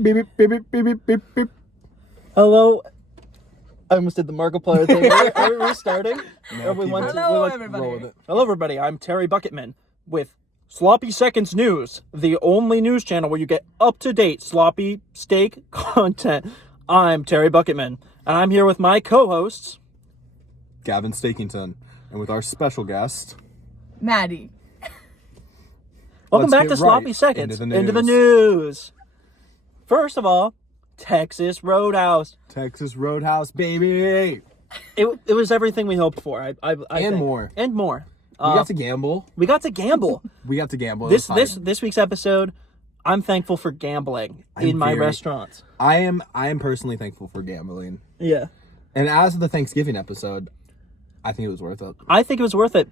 Beep, beep, beep, beep, beep, beep, beep. Hello. I almost did the Markiplier thing. Are we restarting? No, Hello, everybody. Hello, everybody. I'm Terry Bucketman with Sloppy Seconds News, the only news channel where you get up-to-date sloppy steak content. I'm Terry Bucketman, and I'm here with my co-hosts, Gavin Stakington, and with our special guest, Maddie. Welcome back to Sloppy Seconds. Into the news. First of all, Texas Roadhouse. Texas Roadhouse, baby! It was everything we hoped for. I And think. more. And more. We got to gamble. We got to gamble. This week's episode, I'm thankful for gambling in my restaurants. I am personally thankful for gambling. Yeah. And as of the Thanksgiving episode, I think it was worth it. I think it was worth it.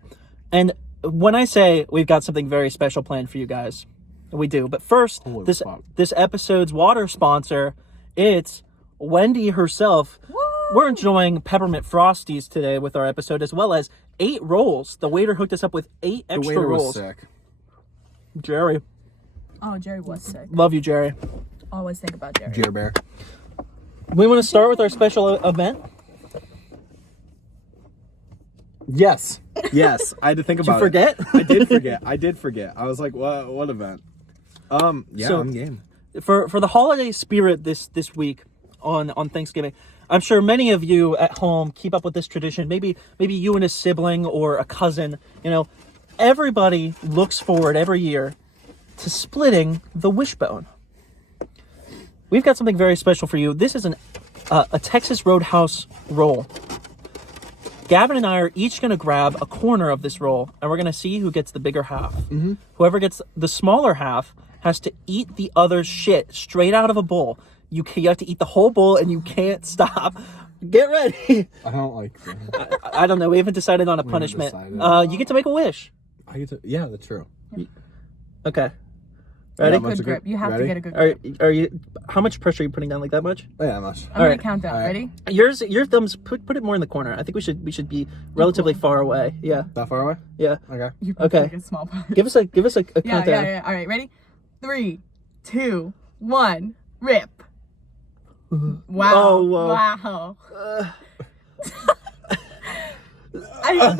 And when I say we've got something very special planned for you guys, we do. But first, this episode's water sponsor, it's Wendy herself. Woo! We're enjoying peppermint frosties today with our episode, as well as 8 rolls. The waiter hooked us up with 8 extra the waiter rolls. was sick. Jerry. Oh, Jerry was sick. Love you, Jerry. Always think about Jerry. Jer Bear. We want to start with our special event. Yes. I had to think about Did you forget? I did forget. I was like, what event? Yeah, So- I'm game. For the holiday spirit this week on Thanksgiving, I'm sure many of you at home keep up with this tradition. Maybe you and a sibling or a cousin. You know, everybody looks forward every year to splitting the wishbone. We've got something very special for you. This is a Texas Roadhouse roll. Gavin and I are each going to grab a corner of this roll, and we're going to see who gets the bigger half. Mm-hmm. Whoever gets the smaller half has to eat the other's shit straight out of a bowl. You have to eat the whole bowl, and you can't stop. Get ready. I don't like that. I don't know. We haven't decided on a punishment. You get to make a wish. Yeah, that's true. Okay. Ready? Good grip. You have to get a good grip. Are you? How much pressure are you putting down? Like that much? Oh, yeah, much. I'm gonna count down. Ready? Your thumbs. Put it more in the corner. I think we should be relatively far away. Yeah. That far away? Yeah. Okay. You Okay. Like a small part. Give us a countdown. Yeah. All right, ready? 3, 2, 1, rip. Wow. Oh, whoa. Wow.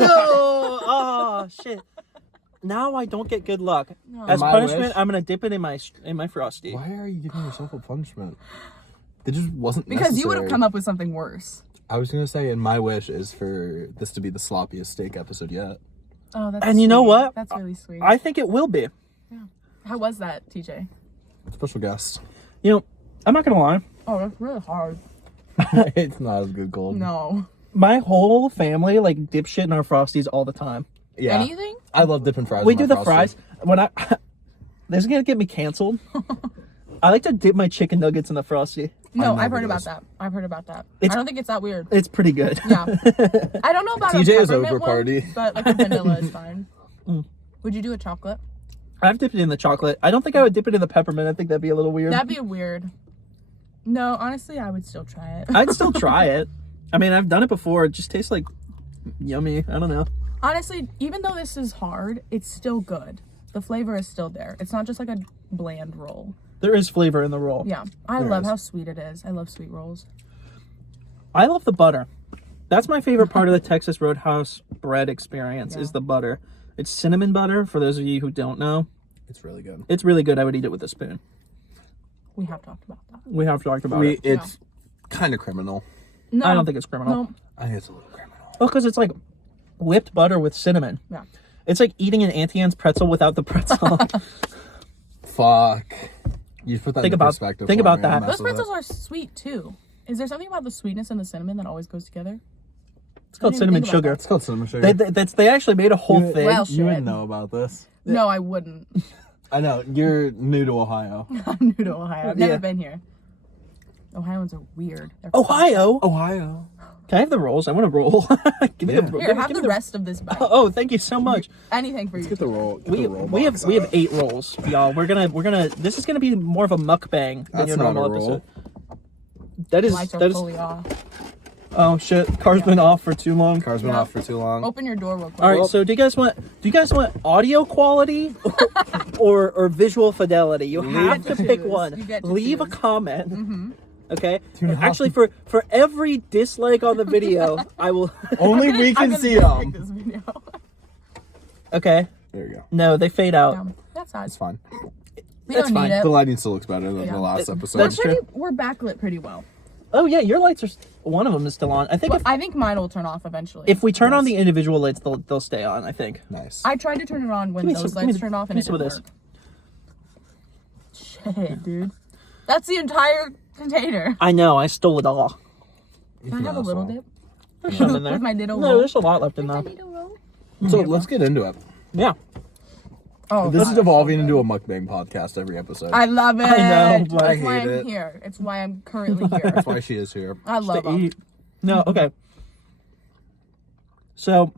Oh shit. Now I don't get good luck. No. As My punishment, wish? I'm gonna dip it in my frosty. Why are you giving yourself a punishment? It just wasn't Because necessary. you would have come up with something worse. I was gonna say, and my wish is for this to be the sloppiest steak episode yet. Oh, that's And you know sweet. what? That's really sweet. I think it will be. How was that, TJ? Special guest. You know, I'm not gonna lie. Oh, that's really hard. It's not as good gold. No. My whole family like dip shit in our frosties all the time. Yeah. Anything? I love dipping fries. We in do my the Frosty. fries when this is gonna get me canceled. I like to dip my chicken nuggets in the frosty. No, I I've heard never about does. that. I It's- don't think it's that weird. It's pretty good. Yeah. I don't know about TJ a is peppermint over one, party. but like a vanilla is fine. Would you do a chocolate? I've dipped it in the chocolate. I don't think I would dip it in the peppermint. I think that'd be a little weird. That'd be weird. No, honestly, I would still try it. I'd still try it. I mean, I've done it before. It just tastes like yummy. I don't know. Honestly, even though this is hard, it's still good. The flavor is still there. It's not just like a bland roll. There is flavor in the roll. Yeah. I There love is. how sweet it is. I love sweet rolls. I love the butter. That's my favorite part of the Texas Roadhouse bread experience is the butter. It's cinnamon butter, for those of you who don't know. It's really good. It's really good. I would eat it with a spoon. We have talked about that. We have talked about it. It's kind of criminal. No. I don't think it's criminal. No. I think it's a little criminal. Oh, because it's like whipped butter with cinnamon. Yeah. It's like eating an Auntie Anne's pretzel without the pretzel. Fuck. You put that Think in about- perspective. think for about me. that. I mess Those with pretzels it. are sweet too. Is there something about the sweetness and the cinnamon that always goes together? It's called didn't cinnamon think about sugar. It's called cinnamon sugar. They actually made a whole thing. Well, You wouldn't shit. know about this. No, I wouldn't. I know. You're new to Ohio. I'm new to Ohio. I've never Yeah. been here. Ohioans are weird. They're Ohio. Ohio. Can I have the rolls? I want to roll. Give me Yeah. the roll. Here, have the rest of this bite. Oh, thank you so much. Anything for you. Get the roll. Get We the roll we have box we have out. 8 rolls, y'all. We're gonna. This is gonna be more of a mukbang than That's your not normal a roll. episode. That is Lights are that is. fully off. Oh shit! Car's been off for too long. Car's been Yeah. off for too long. Open your door real quick. All right. So do you guys want audio quality or visual fidelity? You have to to pick choose. one. You get to Leave a choose. comment. Okay. Do not- Actually, for every dislike on the video, I will. Only we I'm can gonna see dislike them. this video. Okay. There you go. No, they fade out. That's odd. It's fine. We That's don't fine. need it. The lighting still looks better than Yeah. the last episode. That's true. We're backlit pretty well. Oh yeah, your lights are. One of them is still on. I think But I think mine will turn off eventually. if we turn on the individual lights, they'll stay on. I think. Nice. I tried to turn it on when Give me those some- give me lights the- turned off give and me it some didn't of work. Shit, dude. That's the entire container. I know. I stole it all. Can I have a little dip? There's some in there. With my little No, roll? there's a lot left in there. So let's get into it. Yeah. Oh, This God, is evolving into a mukbang podcast every episode. I love it. I know, but I That's why hate I'm it. here. It's why I'm currently here. That's why she is here. I love To them. eat. No, okay. So,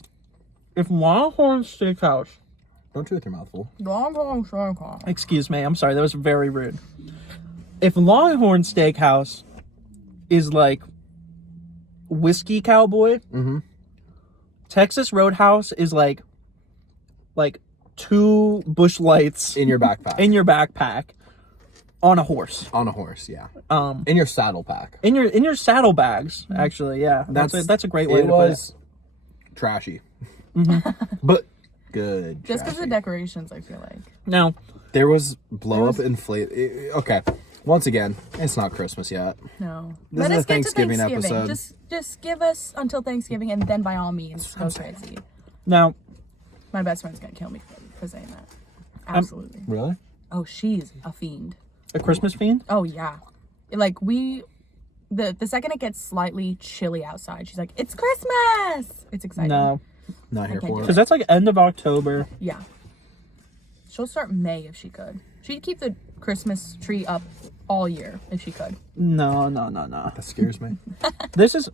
if Longhorn Steakhouse, Don't chew with your mouth full. Long. excuse me, I'm sorry, that was very rude. If Longhorn Steakhouse is like Whiskey Cowboy, Texas Roadhouse is like 2 bush lights In your backpack. in your backpack on a horse. On a horse, yeah. Um, In your saddle pack. in your saddlebags, actually, yeah. That's a great way It to put was trashy. But good. Just because of the trashy. decorations, I feel like. it. Now, There was blow up inflate. Okay. Once again, it's not Christmas yet. No. This Let is us a get to Thanksgiving Thanksgiving. episode. Just give us until Thanksgiving, and then by all means, go crazy. now, My best friend's gonna kill me for saying that. Absolutely. Really? Oh, she's a fiend. a Christmas fiend? Oh yeah. Like the second it gets slightly chilly outside, she's like, "It's Christmas!" It's exciting. No, Not here can't for do it. because that's like end of October. Yeah. She'll start May if she could. She'd keep the Christmas tree up all year if she could. No. That scares me. This is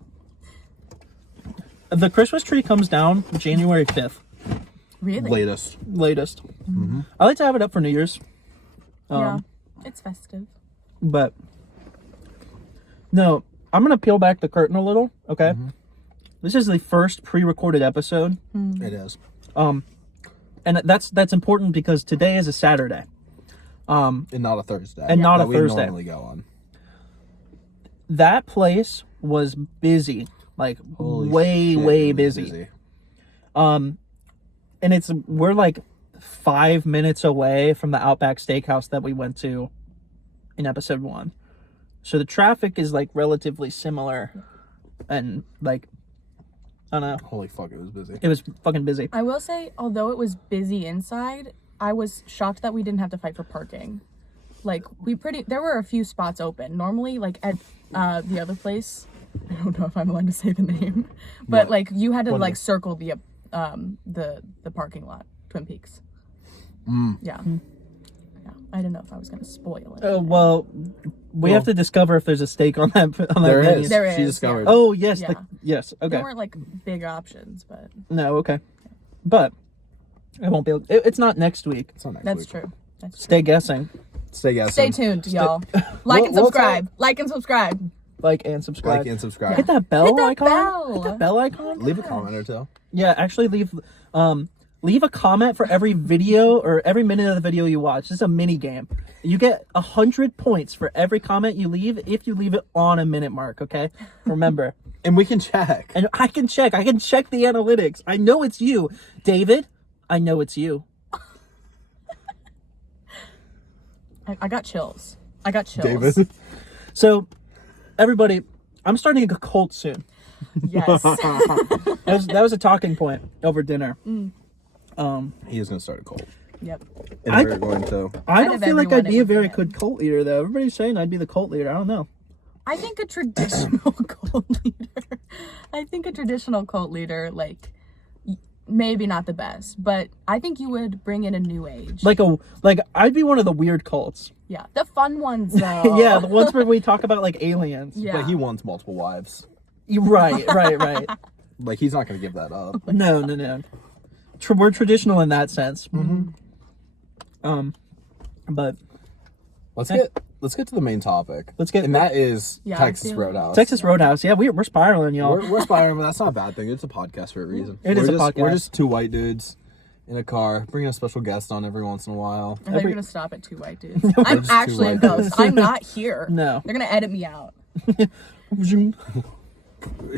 the Christmas tree comes down January 5th, Really? Latest. latest. I like to have it up for New Year's, Yeah. It's festive. but no, I'm gonna peel back the curtain a little. Okay, this is the first pre-recorded episode, It is. and that's important because today is a Saturday. And not a Thursday. And not that a we Thursday. normally go on. That place was busy, like Holy way shit, way it was busy. And we're like 5 minutes away from the Outback Steakhouse that we went to in episode 1. So the traffic is like relatively similar, and like I don't know, Holy fuck, it was busy. it was fucking busy. I will say, although it was busy inside, I was shocked that we didn't have to fight for parking. Like there were a few spots open. Normally, like at the other place, I don't know if I'm allowed to say the name, but What? like you had to What like is- circle the parking lot, Twin Peaks. Yeah. Yeah. I didn't know if I was gonna spoil it. Well, we have to discover if there's a steak on that There menu. is. There She is, discovered. Oh yes, Yeah. yes. Okay. There weren't like big options, but No, okay. But I won't be able. It's not next week. It's not next that's week. true. That's true. Stay guessing. Stay guessing. Stay tuned, y'all. Like and We'll subscribe. Like and subscribe. Like and subscribe. Like and subscribe. Hit that bell Hit that icon. bell. Hit that bell icon. Leave a comment or two. Yeah, actually leave a comment for every video or every minute of the video you watch. This is a mini game. You get 100 points for every comment you leave if you leave it on a minute mark, okay? Remember. And we can check. And I can check the analytics. I know it's you. David, I know it's you. I got chills. I got chills. David. So, everybody, I'm starting a cult soon. Yes. That was a talking point over dinner. He is going to start a cult. Yep. And I- we're going to... I Out don't of feel like everyone, I'd it be a would be very him. good cult leader, though. Everybody's saying I'd be the cult leader. I don't know. I think a traditional cult leader, like, maybe not the best, but I think you would bring in a new age. Like I'd be one of the weird cults. Yeah, the fun ones though. Yeah, the ones where we talk about like aliens. Yeah. But he wants multiple wives. Right. Like, he's not going to give that up. No. We're traditional in that sense. But Let's let's get to the main topic. And that is Yeah, Texas I feel- Roadhouse. Texas Roadhouse. Yeah, we're spiraling, y'all. We're spiraling, but that's not a bad thing. It's a podcast for a reason. It is a We're podcast. just two white dudes in a car, bringing a special guest on every once in a while. I thought you were gonna stop at 2 white dudes. We're I'm just two actually a white ghost. dudes. I'm not here. No. They're gonna edit me out.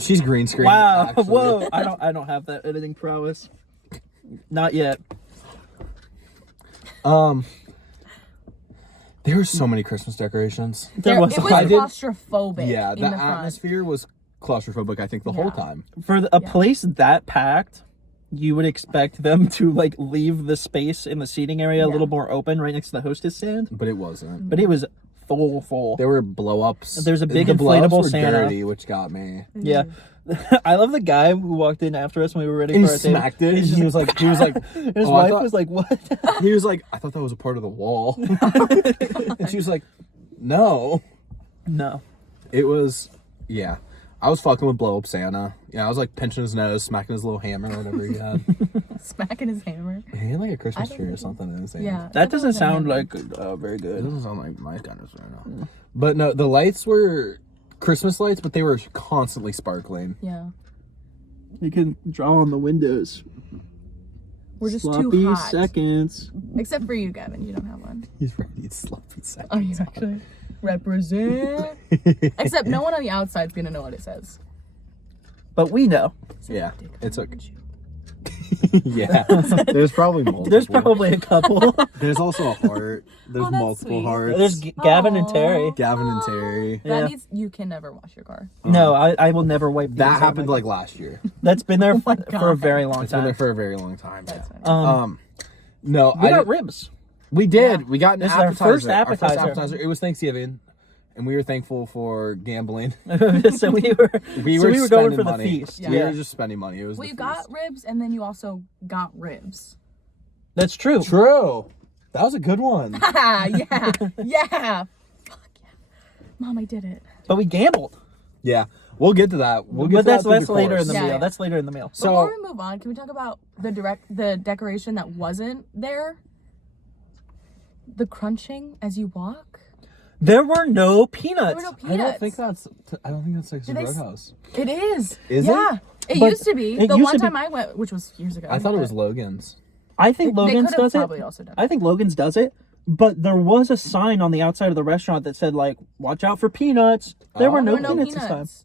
She's green screen. Wow. actually. Whoa. I don't have that editing prowess. Not yet. There were so many Christmas decorations. There was It was I did- claustrophobic. Yeah, in the the front. atmosphere was claustrophobic, I think, the whole time. For a place that packed, you would expect them to like leave the space in the seating area a Yeah. little more open right next to the hostess stand. But it wasn't. But it was full. There were blow-ups. There's a big The blow-ups inflatable were Santa. dirty, which got me. Yeah. I love the guy who walked in after us when we were ready And for he our table. smacked it. He's He just was like, his "Oh, I wife thought-" was like, "What?" he was like, I thought that was a part of the wall. And she was like, no. No. It was, yeah. I was fucking with blow up Santa. Yeah, I was like pinching his nose, smacking his little hammer or whatever he had. Smacking his hammer. He had like a Christmas I tree or don't- something in his hand. Yeah. That doesn't sound like. like very It good. doesn't sound like my kind of Santa. But no, the lights were Christmas lights, but they were constantly sparkling. Yeah. You can draw on the windows. We're just Sloppy too hot. seconds. Except for you, Gavin. You don't have one. He's ready to sloppy seconds. Are you actually? Represent. Except no one on the outside's gonna know what it says. But we know. Yeah, it's okay. Yeah, there's probably multiple. There's probably a couple. There's also a heart. There's Oh, that's multiple sweet. hearts. There's Gavin and Aw. Terry. Gavin and Terry. That Yeah. needs. You can never wash your car. No, I will never wipe these That out. happened like last year. That's been there my for a God. very long It's been there time. for a very long time. That's fine. No, We I got did- ribs. we did. Yeah. We got an This is our appetizer. first appetizer. It was Thanksgiving, and we were thankful for gambling. So we were We so were we were going spending for money. the feast. Yeah. We were just spending money. It was. Well, the you got feast. ribs, and then you also got ribs. That's true. True. That was a good one. Yeah. Yeah. Fuck yeah. Mom, I did it. But we gambled. Yeah, we'll get to that. We'll get But to that's that through that's the later in course. the Yeah, meal. yeah. That's later in the meal. So Before we move on, can we talk about the decoration that wasn't there? The crunching as you walk. There were no There peanuts. were no I peanuts. don't think that's Texas Did they s- Roadhouse. It is. Is it? yeah. It But used to be. it The used one to be- time I went, which was years ago. I thought it was but Logan's. I think they Logan's could've does it. probably also done it. I think Logan's does it. But there was a sign on the outside of the restaurant that said like, "Watch out for peanuts." There were Oh. no There were peanuts this time. peanuts.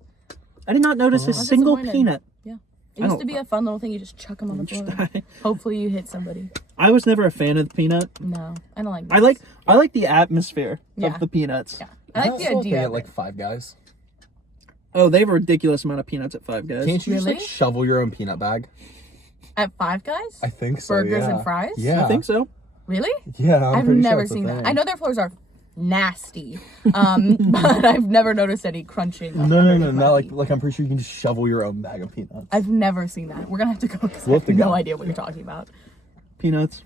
I did not notice a I'm single disappointed. peanut. Yeah. It I used don't- to be a fun little thing. You just chuck them on the floor. Hopefully you hit somebody. I was never a fan of the peanut. No, I don't like. I like the atmosphere Yeah. of the peanuts. Yeah, I like the idea. At Of like it. Five Guys. Oh, they have a ridiculous amount of peanuts at Five Guys. Can't you just like Really? shovel your own peanut bag? At Five Guys. I think so. Burgers yeah. and fries? Yeah, I think so. Really? Yeah, I've pretty sure never it's a seen that. thing. I know their floors are nasty, but I've never noticed any crunching. No, underneath my not feet. like I'm pretty sure you can just shovel your own bag of peanuts. I've never seen that. We're gonna have to go because We'll I have to have no go. idea what you're talking about. Peanuts.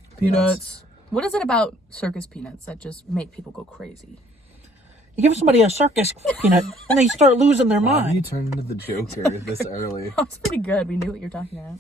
What is it about circus peanuts that just make people go crazy? You give somebody a circus peanut and they start losing their Why have you mind. turned into the Joker this early? That was pretty good. We knew what you're talking about.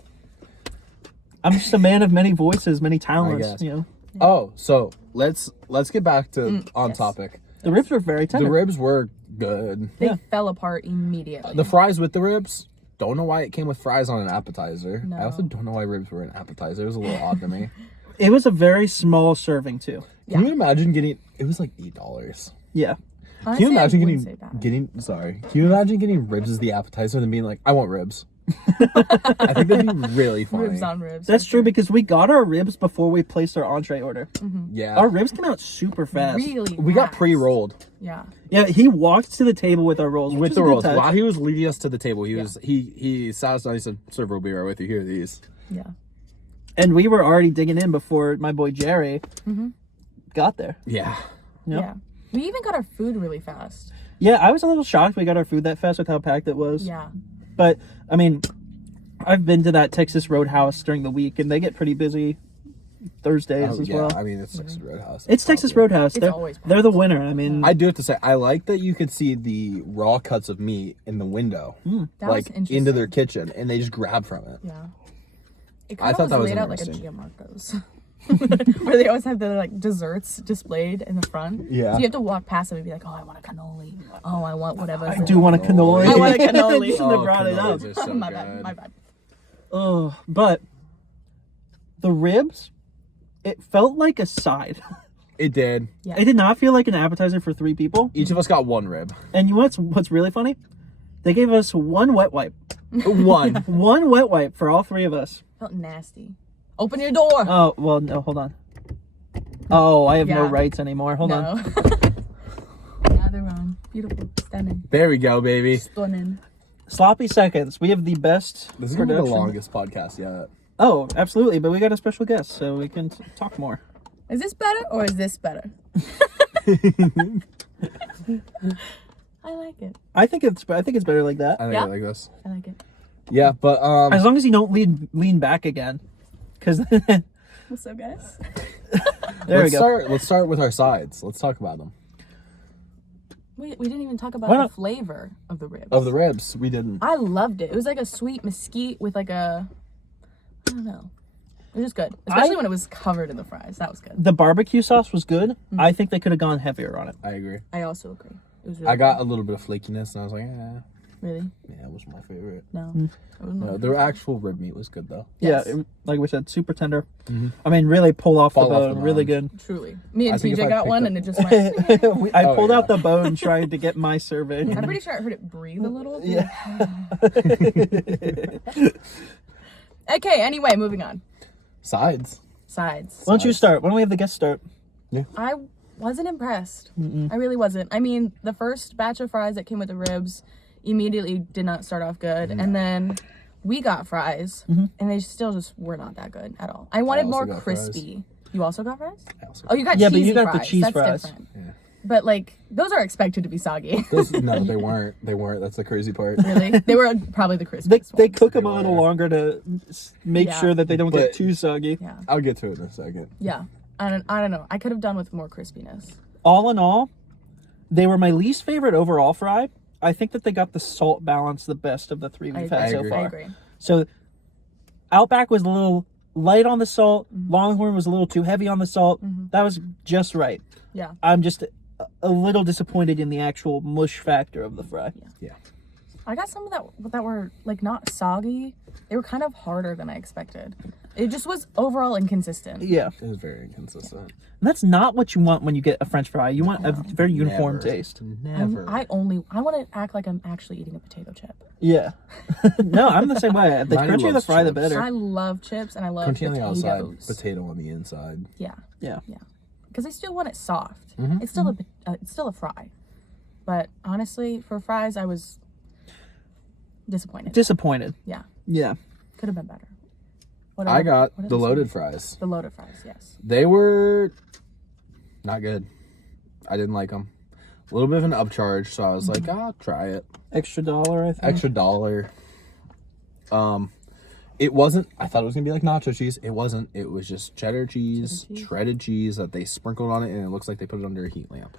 I'm just a man of many voices, many talents. guess. You know, Oh, so let's get back to on yes. topic. the ribs were very tender. The ribs were good. They Yeah. fell apart immediately. The fries with the ribs. Don't know why it came with fries on an appetizer. No. I also don't know why ribs were an appetizer. It was a little odd to me. It was a very small serving too. Can you imagine getting? It was like $8. Yeah. Can you Honestly, I imagine wouldn't say bad. Can you imagine getting ribs as the appetizer and then being like, I want ribs? I think that'd be really funny. Ribs on ribs. That's for true sure. because we got our ribs before we placed our entree order. Yeah. Our ribs came out super fast. Really, we got fast. pre-rolled Yeah. Yeah, he walked to the table with our rolls, which with was the a good rolls. touch. While he was leading us to the table, he sat us down. He said, "Server will be right with you. Here are these." Yeah. And we were already digging in before my boy Jerry got there. Yeah. Yep. Yeah. We even got our food really fast. Yeah, I was a little shocked we got our food that fast with how packed it was. Yeah. But, I mean, I've been to that Texas Roadhouse during the week, and they get pretty busy Thursdays as yeah. well. I mean, it's Texas Roadhouse. It's Texas probably- Roadhouse. It's They're, always they're the winner. I mean, I do have to say, I like that you could see the raw cuts of meat in the window, That like was interesting. into their kitchen, and they just grab from it. Yeah. It I kind thought of that was laid out like a interesting. Gianmarco's. Where they always have the like desserts displayed in the front. Yeah. So you have to walk past them and be like, oh, I want a cannoli. Oh, I want whatever. I do want a cannoli. I want a cannoli. You shouldn't have brought it up. cannolis are so my good. bad. My bad. Oh, but the ribs, it felt like a side. It did. Yeah. It did not feel like an appetizer for 3 people. Each of us got 1 rib. And you know what's really funny? They gave us 1 wet wipe. 1. 1 wet wipe for all 3 of us. Felt nasty. Open your door. Oh, well, no, hold on. Oh, I have no Yeah. rights anymore. Hold on. No. Neither wrong. Beautiful. Stunning. There we go, baby. Stunning. Sloppy seconds. We have the best This is going to be the production. longest podcast yet. Oh, absolutely. But we got a special guest, so we can talk more. Is this better or is this better? I like it. I think it's better like that. I think Yeah? I like this. I like it. Yeah, but As long as you don't lean back again. Because What's up, guys? there we go. Let's start with our sides. Let's talk about them. We didn't even talk about Why the not? flavor of the ribs. Of the ribs, we didn't. I loved it. It was like a sweet mesquite with like a, I don't know. It was just good. Especially when it was covered in the fries. That was good. The barbecue sauce was good. I think they could have gone heavier on it. I agree. I also agree. It was really I got a little bit of flakiness, and I was like, good. Really? yeah, it wasn't my favorite. No. It was No, the actual rib meat was good though. Yes. Yeah, like we said, super tender. I mean, really pull off Fall the off bone. the Really bone. good. Truly. Me I and think if TJ I got picked one up- and it just went. I Oh, pulled yeah. out the bone trying to get my serving. I'm pretty sure I heard it breathe a little. Yeah. Okay, anyway, moving on. Sides. Sides. Why don't you start? Why don't we have the guest start? I wasn't impressed. I really wasn't. I mean, the first batch of fries that came with the ribs immediately did not start off good. And then we got fries, and they still just were not that good at all. I wanted also more got fries. crispy. You also got fries? I also- Oh, you got Yeah, but cheesy you got the fries. cheese That's fries. different. Yeah. But, like, those are expected to be soggy. No, they weren't. They weren't. That's the crazy part. Really? They were probably the crispiest They ones. cook them a little longer to make Yeah. sure that they don't But- get too soggy. Yeah. I'll get to it in a second. Yeah. I don't know. I could have done with more crispiness. All in all, they were my least favorite overall fry. I think that they got the salt balance the best of the 3 we've had so agree. far. I agree. So Outback was a little light on the salt. Longhorn was a little too heavy on the salt. That was just right. Yeah. I'm just a little disappointed in the actual mush factor of the fry. Yeah. I got some that were like not soggy. They were kind of harder than I expected. It just was overall inconsistent. Yeah. It was very inconsistent. And that's not what you want when you get a French fry. You want a very uniform Never. taste. Never. I want to act like I'm actually eating a potato chip. Yeah. No, I'm the same way. The Maddie crunchier the loves fry, the chips. better. I love chips and I love Crunchy on the outside, potatoes. potato on the inside. Yeah, Yeah. because I still want it soft. It's still a fry, but honestly, for fries, I was disappointed. Disappointed. Yeah, Yeah. could have been better. I got what the else? loaded fries. The loaded fries, yes. They were not good. I didn't like them. A little bit of an upcharge, so I was like, I'll try it. Extra $1, I think. Extra $1. It wasn't. I thought it was gonna be like nacho cheese. It wasn't. It was just cheddar cheese, shredded cheese that they sprinkled on it, and it looks like they put it under a heat lamp.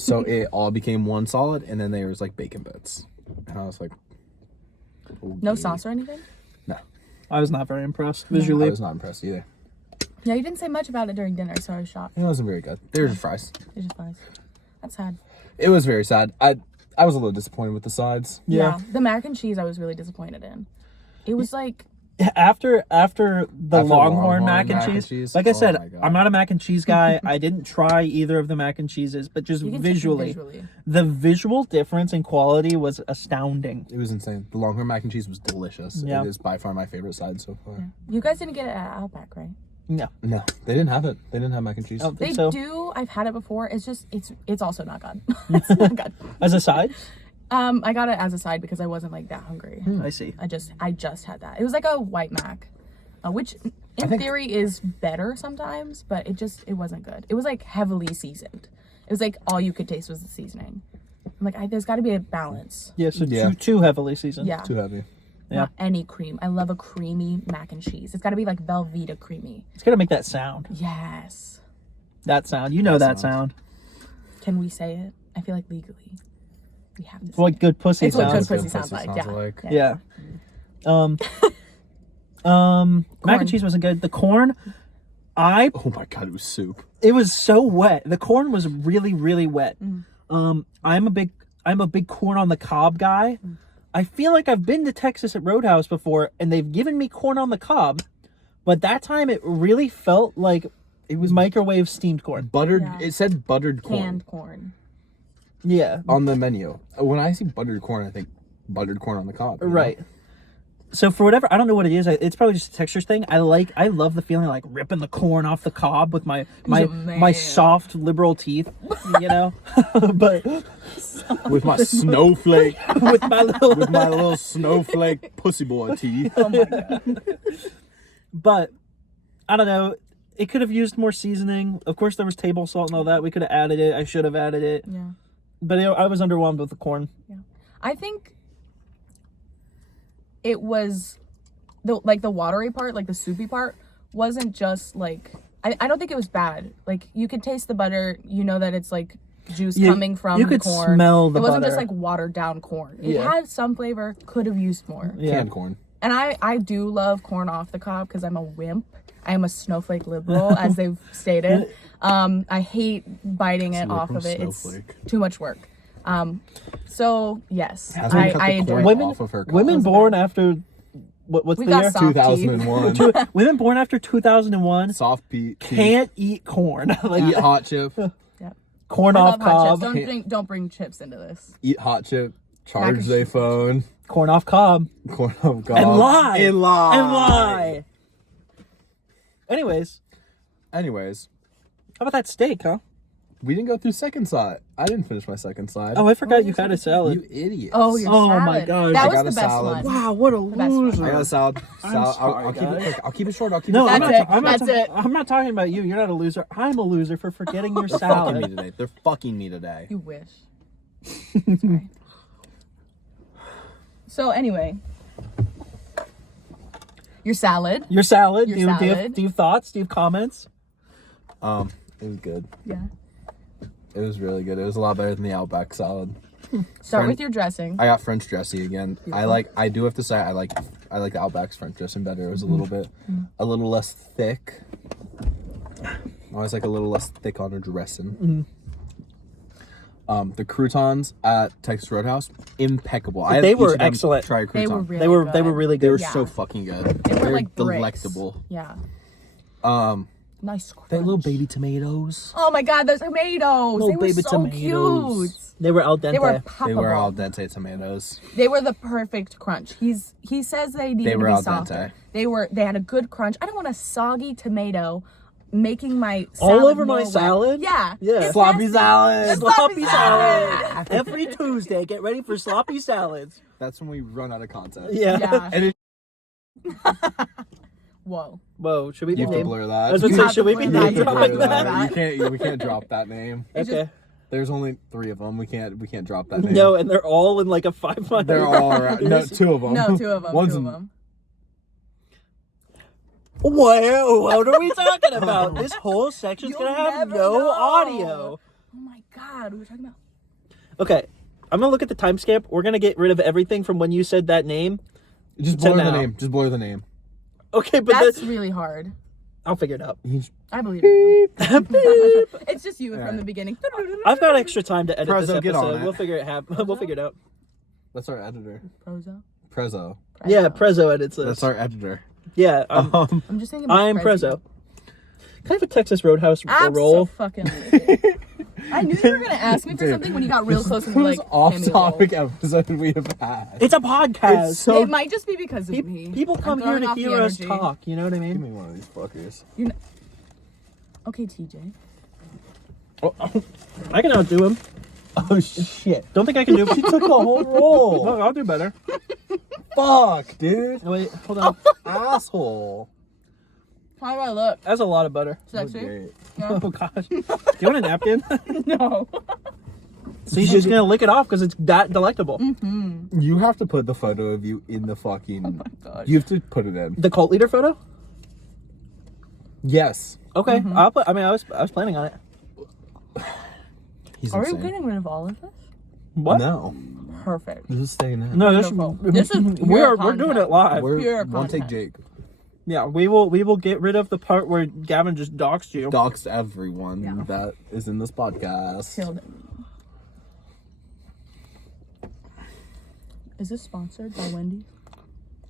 So it all became one solid, and then there was like bacon bits, and I was like, No okay. sauce or anything? No, I was not very impressed I visually. was not impressed either. Yeah, you didn't say much about it during dinner, so I was shocked. It wasn't very good. They were just fries. It's just fries. That's sad. It was very sad. I was a little disappointed with the sides. Yeah. The mac and cheese I was really disappointed in. It was like, After the Longhorn mac and mac and cheese, cheese, like I oh said, my God. I'm not a mac and cheese guy. I didn't try either of the mac and cheeses, but just you can taste it visually, the visual difference in quality was astounding. It was insane. The Longhorn mac and cheese was delicious. Yeah. It is by far my favorite side so far. You guys didn't get it at Outback, right? No, No, they didn't have it. They didn't have mac and cheese. I don't They think so. do. I've had it before. It's just it's also not good. It's not good. As a side, I got it as a side because I wasn't like that hungry. I see. I just had that. It was like a white mac, which in think- theory is better sometimes, but it wasn't good. It was like heavily seasoned. It was like all you could taste was the seasoning. I'm like, there's got to be a balance. Yeah, so Yeah. Too heavily seasoned. Yeah, Too heavy. Yeah. not any cream. I love a creamy mac and cheese. It's got to be like Velveeta creamy. It's gonna make that sound. Yes. That sound. You know that sound. Can we say it? I feel like legally we have to. It's what good pussy It's what sounds. good pussy sounds like. Yeah. like. Yeah. Mac Corn. and cheese wasn't good. The corn, Oh my god, it was soup. It was so wet. The corn was really, really wet. I'm a big corn on the cob guy. I feel like I've been to Texas at Roadhouse before, and they've given me corn on the cob, but that time it really felt like it was microwave steamed corn. Buttered. Yeah. It said buttered corn. Canned corn. Yeah. On the menu. When I see buttered corn, I think buttered corn on the cob. Right. So for whatever, I don't know what it is. It's probably just a texture thing. I love the feeling of like ripping the corn off the cob with my soft liberal teeth, you know. But with my snowflake, with my little snowflake pussy boy teeth. Oh my god. But I don't know. It could have used more seasoning. Of course, there was table salt and all that. We could have added it. I should have added it. Yeah. But I was underwhelmed with the corn. Yeah. I think it was the watery part, like the soupy part, wasn't just like I don't think it was bad. Like you could taste the butter, you know that it's like juice coming from you the could corn. smell the It wasn't butter. just like watered down corn. It Yeah. had some flavor, could have used more. Yeah. Canned corn. And I do love corn off the cob because I'm a wimp. I am a snowflake liberal, as they've stated. I hate biting it off of it. Snowflake. It's too much work. So yes, Has one cut I the adore corn it. off of her cob. Women born after what's We the got year? soft teeth. 2001. Women born after 2001 Soft Pete. can't eat corn. Like Eat hot chip. Yep. corn I off love hot cob, chips. Don't bring chips into this. Eat hot chip. Mac Charge and their cheese. phone. corn off cob, Corn off cob. and lie, And lie. and lie. Anyways, Anyways, how about that steak, huh? we didn't go through second side. I didn't finish my second side. Oh, I forgot you had a You salad. idiot. Oh, your Oh salad. my God. That I was got the a best salad. one. Wow, what a best one. loser! I got a salad. I'm Salad. sorry, I'll keep it guys. quick. I'll keep it short. I'll keep No, it I'm That's not, it. I'm, not, That's it. I'm not talking about you. You're not a loser. I'm a loser for forgetting your They're fucking me salad. today. They're fucking me today. You wish. Sorry. So anyway, your salad. Your salad. Your do, you, do, you have, salad. do you have thoughts? Do you have comments? It was good. Yeah. It was really good. It was a lot better than the Outback salad. Start with your dressing. I got French dressing again. Beautiful. I do have to say I like the Outback's French dressing better. It was a little bit a little less thick. I always like a little less thick on a dressing. The croutons at Texas Roadhouse, impeccable. I had They each were of them excellent. Try a They crouton. were really They were good. really They were good. Yeah. so fucking good. They were They're like bricks. delectable. Yeah. Nice crunch. They little baby tomatoes. Oh my god, those tomatoes! Little They were baby so tomatoes. cute. They were al dente. They were They poppable. were al dente tomatoes. They were the perfect crunch. He says they needed They were to be al softer. dente. They had a good crunch. I don't want a soggy tomato making my salad All over more my wet. salad? Yeah. Yeah. It's Sloppy nasty. salad. It's Sloppy salad. salad. Every Tuesday, get ready for sloppy salads. That's when we run out of content. Yeah. Yeah. And it, Whoa. Whoa, should we you be have to named? blur I that. was gonna You say, have should to we blur be that. name You dropping blur that? We can't drop that name. Okay. There's only 3 of them. We can't drop that name. No, and they're all in like a 5-month. They're all around. No, 2 of them. No, 2 of them. One's 2 of in- them. Whoa, what are we talking about? This whole section's You'll gonna have never no know. audio. Oh my god, we were talking about. Okay, I'm gonna look at the timestamp. We're gonna get rid of everything from when you said that name. Just To blur the now. name. Just blur the name. Okay, but That's really hard. I'll figure it out. I believe it. Beep. It's just you from Alright. the beginning. I've got extra time to edit this Prezzo, get on episode. it. We'll figure it. We'll figure it out. That's our editor. Prozo. Prezzo. Yeah, Prezzo edits this. That's our editor. Yeah, I'm I'm just thinking about I'm Prezzo. Kind of a Texas Roadhouse roll. Absolutely. I knew you were gonna ask me for Dude, something when you got real close and The were most like, off-topic episode we have had. It's a podcast. It's so- It might just be because of me. People I'm come here throwing to off the hear us energy. talk. You know what I Give mean? me one of these fuckers. Okay, TJ. Oh, I can outdo him. Oh shit! Don't think I can do. He took the whole roll. Well, I'll do better. Fuck, dude. Oh, wait, hold on. Asshole. How do I look? That's a lot of butter. Sexy? Great. Yeah. Oh gosh. Do you want a napkin? No. So you're just gonna lick it off because it's that delectable. You have to put the photo of you in the fucking. Oh my God. You have to put it in. The cult leader photo? Yes. Okay, I'll put. I mean, I was planning on it. He's Are we insane. getting rid of all of this? What? No. Perfect. This is staying in. No, this, Beautiful. This is we're pure doing content. it live. We're Pure one take content. Jake. Yeah, we will get rid of the part where Gavin just doxed you. Doxed everyone that is in this podcast. Killed it. Is this sponsored by Wendy's?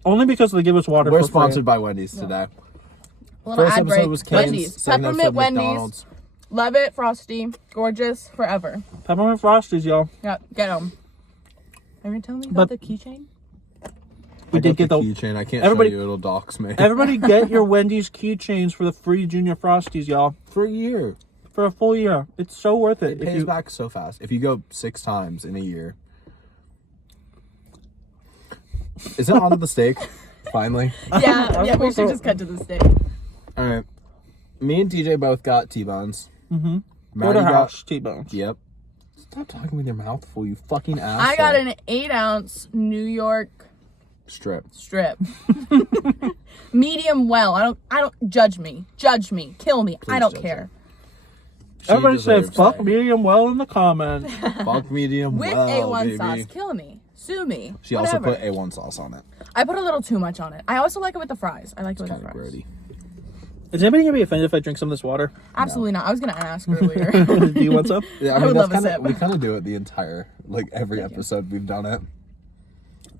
Only because they give us water. We're for sponsored free. by Wendy's today. A little First ad episode break. was Ken's. Wendy's. Second Peppermint episode, Wendy's. McDonald's. Love it. Frosty. Gorgeous. Forever. Peppermint Frosties, y'all. Yeah, get them. Are you telling me But- about the keychain? We did get the keychain. I can't everybody- show you. It'll dox me. Everybody get your Wendy's keychains for the free Junior Frosties, y'all. For a year. For a full year. It's so worth it. It pays back so fast. If you go 6 times in a year. Is it on to the steak? Finally. Yeah, we should just cut to the steak. All right. Me and TJ both got T-bones. Mm-hmm. Maddie Porterhouse T-bones. Yep. Stop talking with your mouth full, you fucking asshole. I got an 8-ounce New York strip. Medium well. I don't judge me. Judge me. Kill me. Please I don't judge care. She Everybody said deserves fuck it. medium well in the comments. Fuck medium With well, A1 baby. sauce. Kill me. Sue me. She Whatever. also put A1 sauce on it. I put a little too much on it. I also like it with the fries. I like it with the Kind of fries. grody. Is anybody gonna be offended if I drink some of this water? Absolutely not. I was gonna ask earlier. Do you want some? Yeah, I would love a kinda, sip. we kind of do it the entire, every episode we've done it.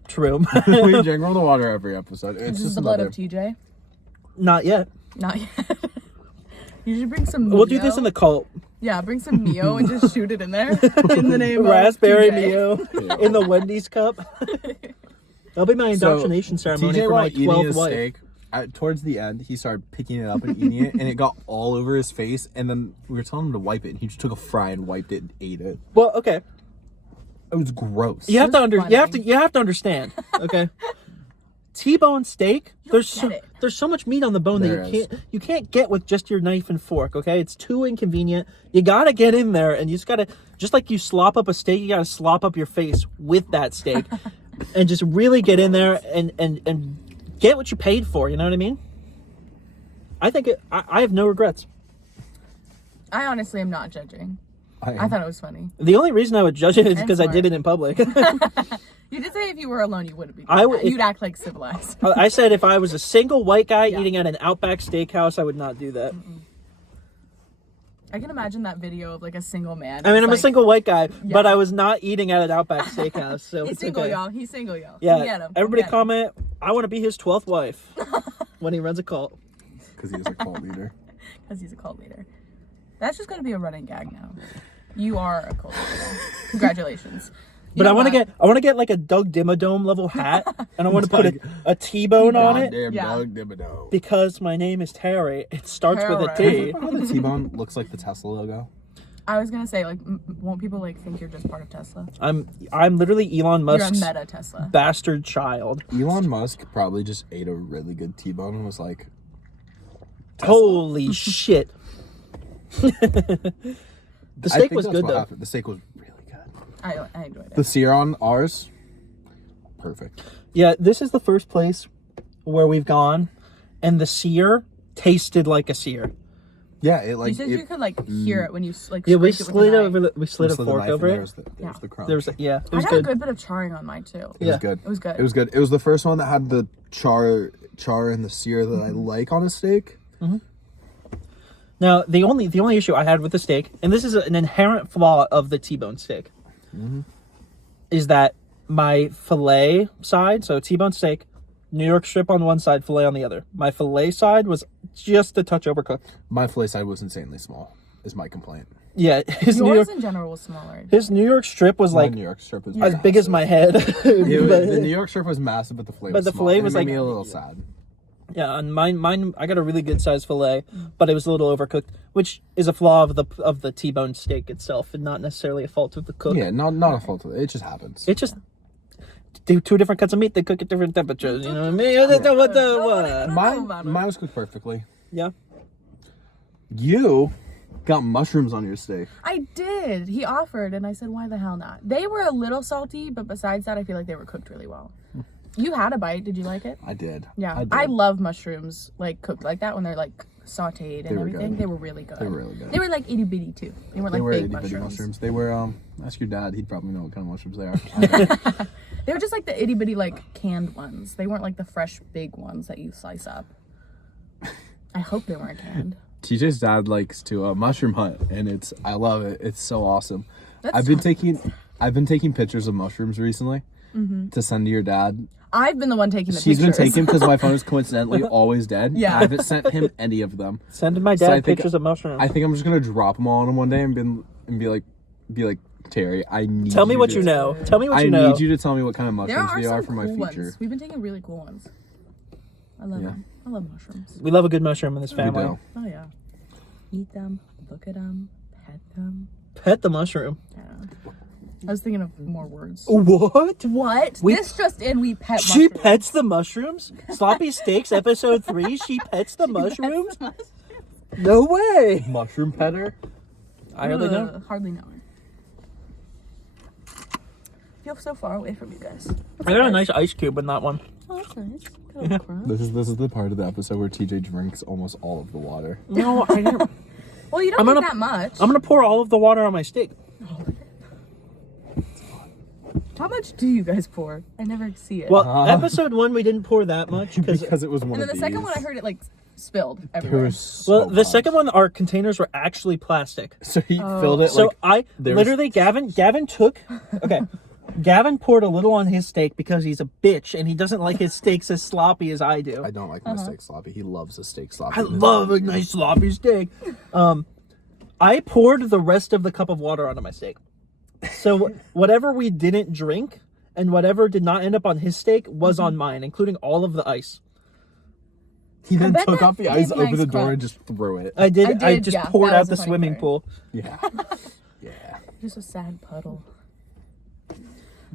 True. We drink all the water every episode. It's This is just the blood another. of TJ. Not yet. Not yet. You should bring some Mio. We'll do this in the cult. Yeah, bring some Mio and just shoot it in there in the name Raspberry of TJ. Mio in the Wendy's cup. That'll be my indoctrination ceremony TJ for my while eating 12th his wife. steak, towards the end, he started picking it up and eating it, and it got all over his face. And then we were telling him to wipe it, and he just took a fry and wiped it and ate it. Well, okay. It was gross. You have This to is you have to understand. Okay. T-bone steak. There's get it. there's so much meat on the bone There that is. you can't get with just your knife and fork. Okay, it's too inconvenient. You gotta get in there, and you just gotta, just like you slop up a steak, you gotta slop up your face with that steak, and just really get in there and get what you paid for. You know what I mean? I think I have no regrets. I honestly am not judging. I am. thought it was funny. The only reason I would judge it is And because I smart. did it in public. You did say if you were alone, you wouldn't be. I would- You'd act like civilized. I said if I was a single white guy eating at an Outback Steakhouse, I would not do that. I can imagine that video of like a single man. I mean, It's I'm a like, single white guy, but Yeah. I was not eating at an Outback Steakhouse, so He's it's single, okay. y'all. He's single, y'all. Yeah, We get him. everybody We get him. comment, I want to be his 12th wife when he runs a cult. Because he is a cult leader. Because he's a cult leader. That's just going to be a running gag now. You are a cult leader. Congratulations. You But I know want to get like a Doug Dimmadome level hat, and I want to put a T-bone on it Goddamn Yeah. Doug Dimmadome. because my name is Terry. It starts with a Terry. T. How the T-bone looks like the Tesla logo? I was going to say, like, won't people like think you're just part of Tesla? I'm literally Elon You're a Musk's meta Tesla. bastard child. Elon Musk probably just ate a really good T-bone and was like, Holy shit! The I steak think was that's good what though. happened. The steak was really good. I enjoyed it. The sear on ours, perfect. Yeah, this is the first place where we've gone, and the sear tasted like a sear. Yeah, it you like said it, you could like hear it when you like. Yeah, we scraped it with slid a over. knife. We slid a slid the fork knife over and it. There's the crunch. There was yeah, it I was got good. a good bit of charring on mine too. It Yeah. was good. It was good. It was good. It was the first one that had the char and the sear that I like on a steak. Now the only issue I had with the steak, and this is an inherent flaw of the T-bone steak, is that my fillet side, so T-bone steak, New York strip on one side, fillet on the other. My fillet side was just a touch overcooked. My fillet side was insanely small. Is my complaint. Yeah, his New Yours York in general was smaller. strip was My like New York strip was as big as my head. the New York strip was massive, but the fillet was the small. fillet And was it made like- me a little sad. Yeah, and mine, I got a really good sized fillet, but it was a little overcooked, which is a flaw of the T-bone steak itself, and not necessarily a fault of the cook. Yeah, not a fault of it. It just happens. It just do two different cuts of meat. They cook at different temperatures. You know what I mean? What the what? Mine was cooked perfectly. Yeah. You got mushrooms on your steak. I did. He offered, and I said, "Why the hell not?" They were a little salty, but besides that, I feel like they were cooked really well. You had a bite. Did you like it? I did. Yeah, I did. I love mushrooms like cooked like that when they're like sautéed and They were everything. good. They were really good. They were really good. They were like itty bitty too. They weren't They like were big itty bitty mushrooms. mushrooms. They were ask your dad, he'd probably know what kind of mushrooms they are. They were just like the itty bitty like canned ones. They weren't like the fresh big ones that you slice up. I hope they weren't canned. TJ's dad likes to mushroom hunt, and I love it. It's so awesome. That's I've been taking pictures of mushrooms recently to send to your dad. I've been the one taking the She's pictures. been taking because my phone is coincidentally always dead. Yeah. I haven't sent him any of them. Send my So dad I think- pictures of mushrooms. I think I'm just gonna drop them all on him one day and be like, Terry, I need. Tell me what to- you know. Tell me what I you know. need you to tell me what kind of There mushrooms are they are some for my cool future. ones. We've been taking really cool ones. I love Yeah. them. I love mushrooms. We love a good mushroom in this We family. do. Oh yeah. Eat them, look at them, pet them. Pet the mushroom. Yeah. I was thinking of more words. What? What? We- This just in, we pet She mushrooms. pets the mushrooms? Sloppy Steaks episode 3, she pets the mushrooms? No way. Mushroom petter. I hardly know. Hardly know her. Feel so far away from you guys. I got a nice ice cube in that one. Oh, that's nice. Got a little crunch. This is the part of the episode where TJ drinks almost all of the water. No, I didn't. Well, you don't I'm need gonna- that much. I'm gonna pour all of the water on my steak. How much do you guys pour? I never see it. Well, episode 1 we didn't pour that much because Because it was one and then of the second these. one, I heard it like spilled There everywhere. was so the much. second one our containers were actually plastic. So he filled it So like I there was- literally Gavin took Gavin poured a little on his steak because he's a bitch and he doesn't like his steaks as sloppy as I do. I don't like my steak sloppy. He loves a steak sloppy. I love a nice sloppy steak. I poured the rest of the cup of water onto my steak. So whatever we didn't drink and whatever did not end up on his steak was on mine, including all of the ice. He then bet took that off the gave ice, a opened nice the door, and crunch. just threw it. I did. I did, just yeah. poured That out was the a funny swimming part. pool. Yeah. Yeah. Just a sad puddle.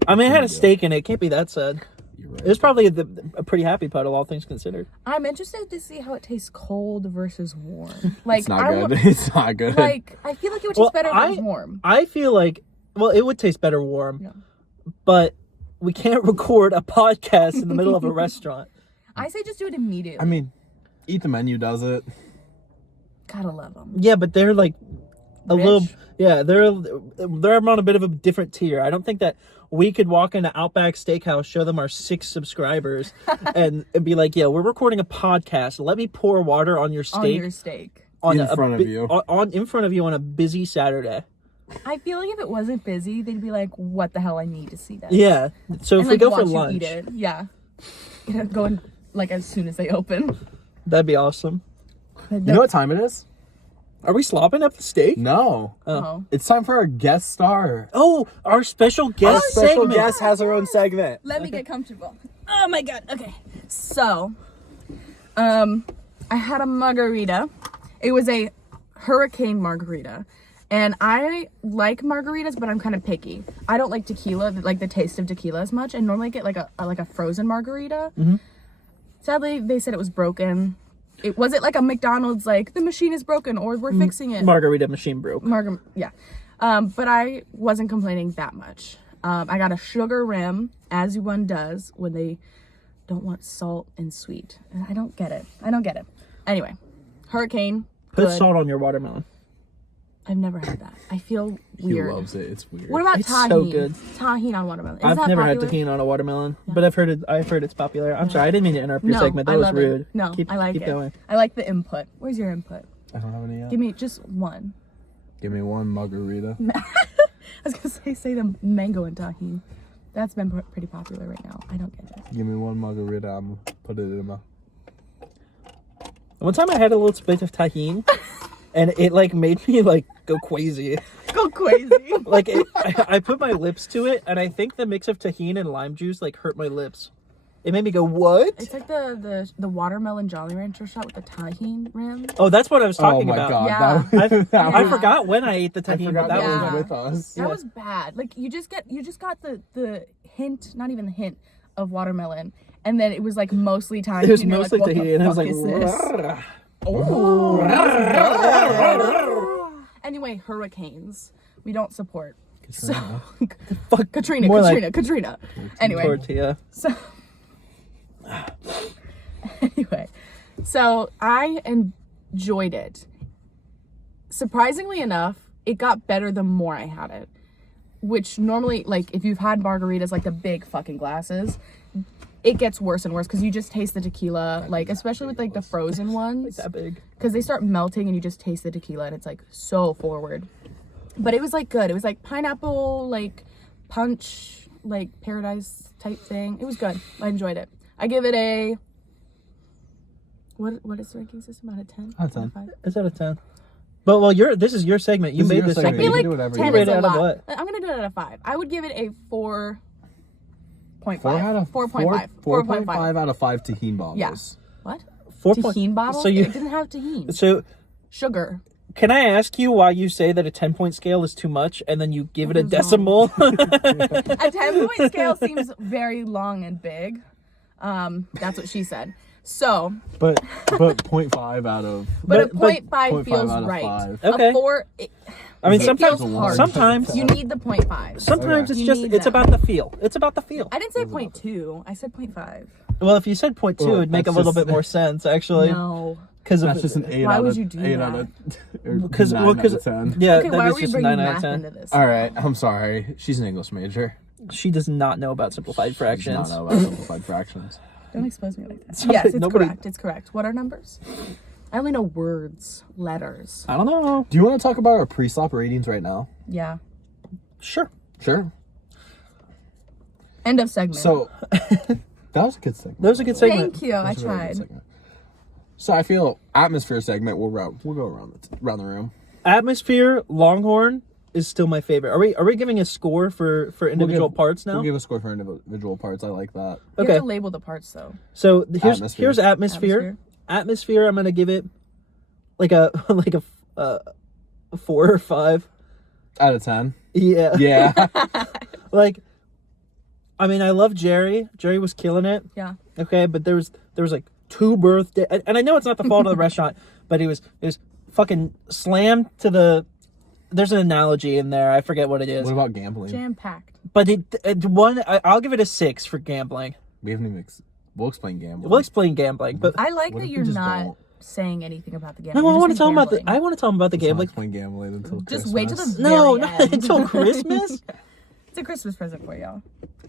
I mean, it had a steak in it. It can't be that sad. You're right. It was probably a pretty happy puddle, all things considered. I'm interested to see how it tastes cold versus warm. Like It's not good. It's not good. Like I feel like it would taste Well, better if it was warm. I feel like, well, it would taste better warm, Yeah. but we can't record a podcast in the middle of a restaurant. I say just do it immediately. I mean, Eat the Menu does it. Gotta love them. Yeah, but they're like a Rich? little, yeah, they're on a bit of a different tier. I don't think that we could walk into Outback Steakhouse, show them our 6 subscribers, and be like, "Yeah, we're recording a podcast. Let me pour water on your steak On your steak. in front of you. in front of you on a busy Saturday." I feel like if it wasn't busy, they'd be like, "What the hell? I need to see that." Yeah. So if And, we like, go for watch you lunch, eat it. Yeah. Going like as soon as they open. that'd be awesome. You know what time it is? Are we slopping up the steak? No. Oh. It's time for our guest star. Oh, our special guest Special segment. guest has her own segment. Let me get comfortable. Oh my god. Okay. So, I had a margarita. It was a hurricane margarita. And I like margaritas, but I'm kind of picky. I don't like tequila, like the taste of tequila as much. And normally I get like a frozen margarita. Mm-hmm. Sadly, they said it was broken. It was it like a McDonald's, like the machine is broken or we're fixing it. Margarita machine broke. Yeah. But I wasn't complaining that much. I got a sugar rim, as one does when they don't want salt and sweet. And I don't get it. Anyway, hurricane. Put good. salt on your watermelon. I've never had that. I feel He weird. loves it. It's weird. What about It's tahini? so good. Tahini on watermelon. Is I've that never popular? had tahini on a watermelon, but I've heard it's popular. I'm sorry, I didn't mean to interrupt your No, segment. That I was love rude. it. No, keep, I like keep it. going. I like the input. Where's your input? I don't have any yet. Give me just one. Give me one margarita. I was gonna say the mango and tahini. That's been pretty popular right now. I don't get it. Give me one margarita. I'm gonna put it in my. One time I had a little bit of tahini, and it like made me like go crazy. Go crazy. Like I put my lips to it, and I think the mix of tahini and lime juice like hurt my lips. It made me go, what? It's like the watermelon Jolly Rancher shot with the tahini rim. Oh, that's what I was talking oh my about. god. Yeah. I Yeah. forgot when I ate the I tahini, forgot but that Yeah. was was with us. That was bad. Like you just got the hint, not even the hint of watermelon, and then it was like mostly tahini. it was and you're mostly like, what tahini, and I was like, the fuck is this? Anyway, hurricanes we don't support. So fuck, Katrina. more like Katrina. Anyway, tortilla. so anyway, so I enjoyed it. Surprisingly enough, it got better the more I had it. Which normally, like, if you've had margaritas, like the big fucking glasses, it gets worse and worse because you just taste the tequila, like especially with like the frozen ones, That big. because they start melting and you just taste the tequila and it's like so forward. But it was like good. It was like pineapple, like punch, like paradise type thing. It was good. I enjoyed it. I give it a what is the ranking system out of 10? Out of 10. 5? It's out of 10. But this is your segment. You This is made your this segment. I feel You like can do whatever 10 you rate is it a out of lot. what? I'm gonna do it out of 5. I would give it a 4.5. 4 out of 4.5. 4.5 out of 5 tahini bottles. Yeah. What? 4 Tahini bottles? So you It didn't have tahini. so Sugar. can I ask you why you say that a 10-point scale is too much and then you give it a That was decimal? A 10-point scale seems very long and big. That's what she said. So, But 0.5 out of but a But 0.5 feels out of right. 5. Okay. A 4, I mean, it sometimes feels hard. sometimes You need the 0.5. sometimes Okay. You it's need it's that. about the feel. It's about the feel. I didn't say 0.2. I said 0.5. Well, if you said 0.2, Well, it'd make a that's little just- bit more sense actually. No. Because That's just an 8 Why out would of you do 8 that? out of or because 9 out of 10. yeah, Okay, that why is are we just a bringing 9 out of math 10. into this? All right, I'm sorry. She's an English major. She does not know about simplified Does fractions. not know about simplified fractions. Don't expose me like that. Somebody- Yes, it's nobody- correct. It's correct. What are numbers? I only know words, letters. I don't know. Do you want to talk about our pre-slop ratings right now? Yeah. Sure. Sure. End of segment. So that was a good segment. That was a good segment. Thank you. I That was a very good tried. segment. So I feel atmosphere segment. We'll go around the room. Atmosphere Longhorn is still my favorite. Are we giving a score for individual parts now? We'll give a score for individual parts. I like that. You Okay. have to label the parts though. So here's Atmosphere. here's atmosphere. Atmosphere. I'm gonna give it like a 4 or 5. Out of 10. Yeah. Yeah. Like, I mean, I love Jerry. Jerry was killing it. Yeah. Okay, but there was like 2 birthday, and I know it's not the fault of the restaurant, but it was fucking slammed to the. There's an analogy in there. I forget what it is. What about gambling? Jam packed. But I'll give it a 6 for gambling. We haven't even. We'll explain gambling. We'll explain gambling, but I like What that if we you're just not don't? saying anything about the gambling. no, I You're want to just tell saying them about the. gambling. I want to tell them about the Let's not gambling. explain gambling until Just wait till Christmas. the No, very not end. until Christmas. It's a Christmas present for y'all.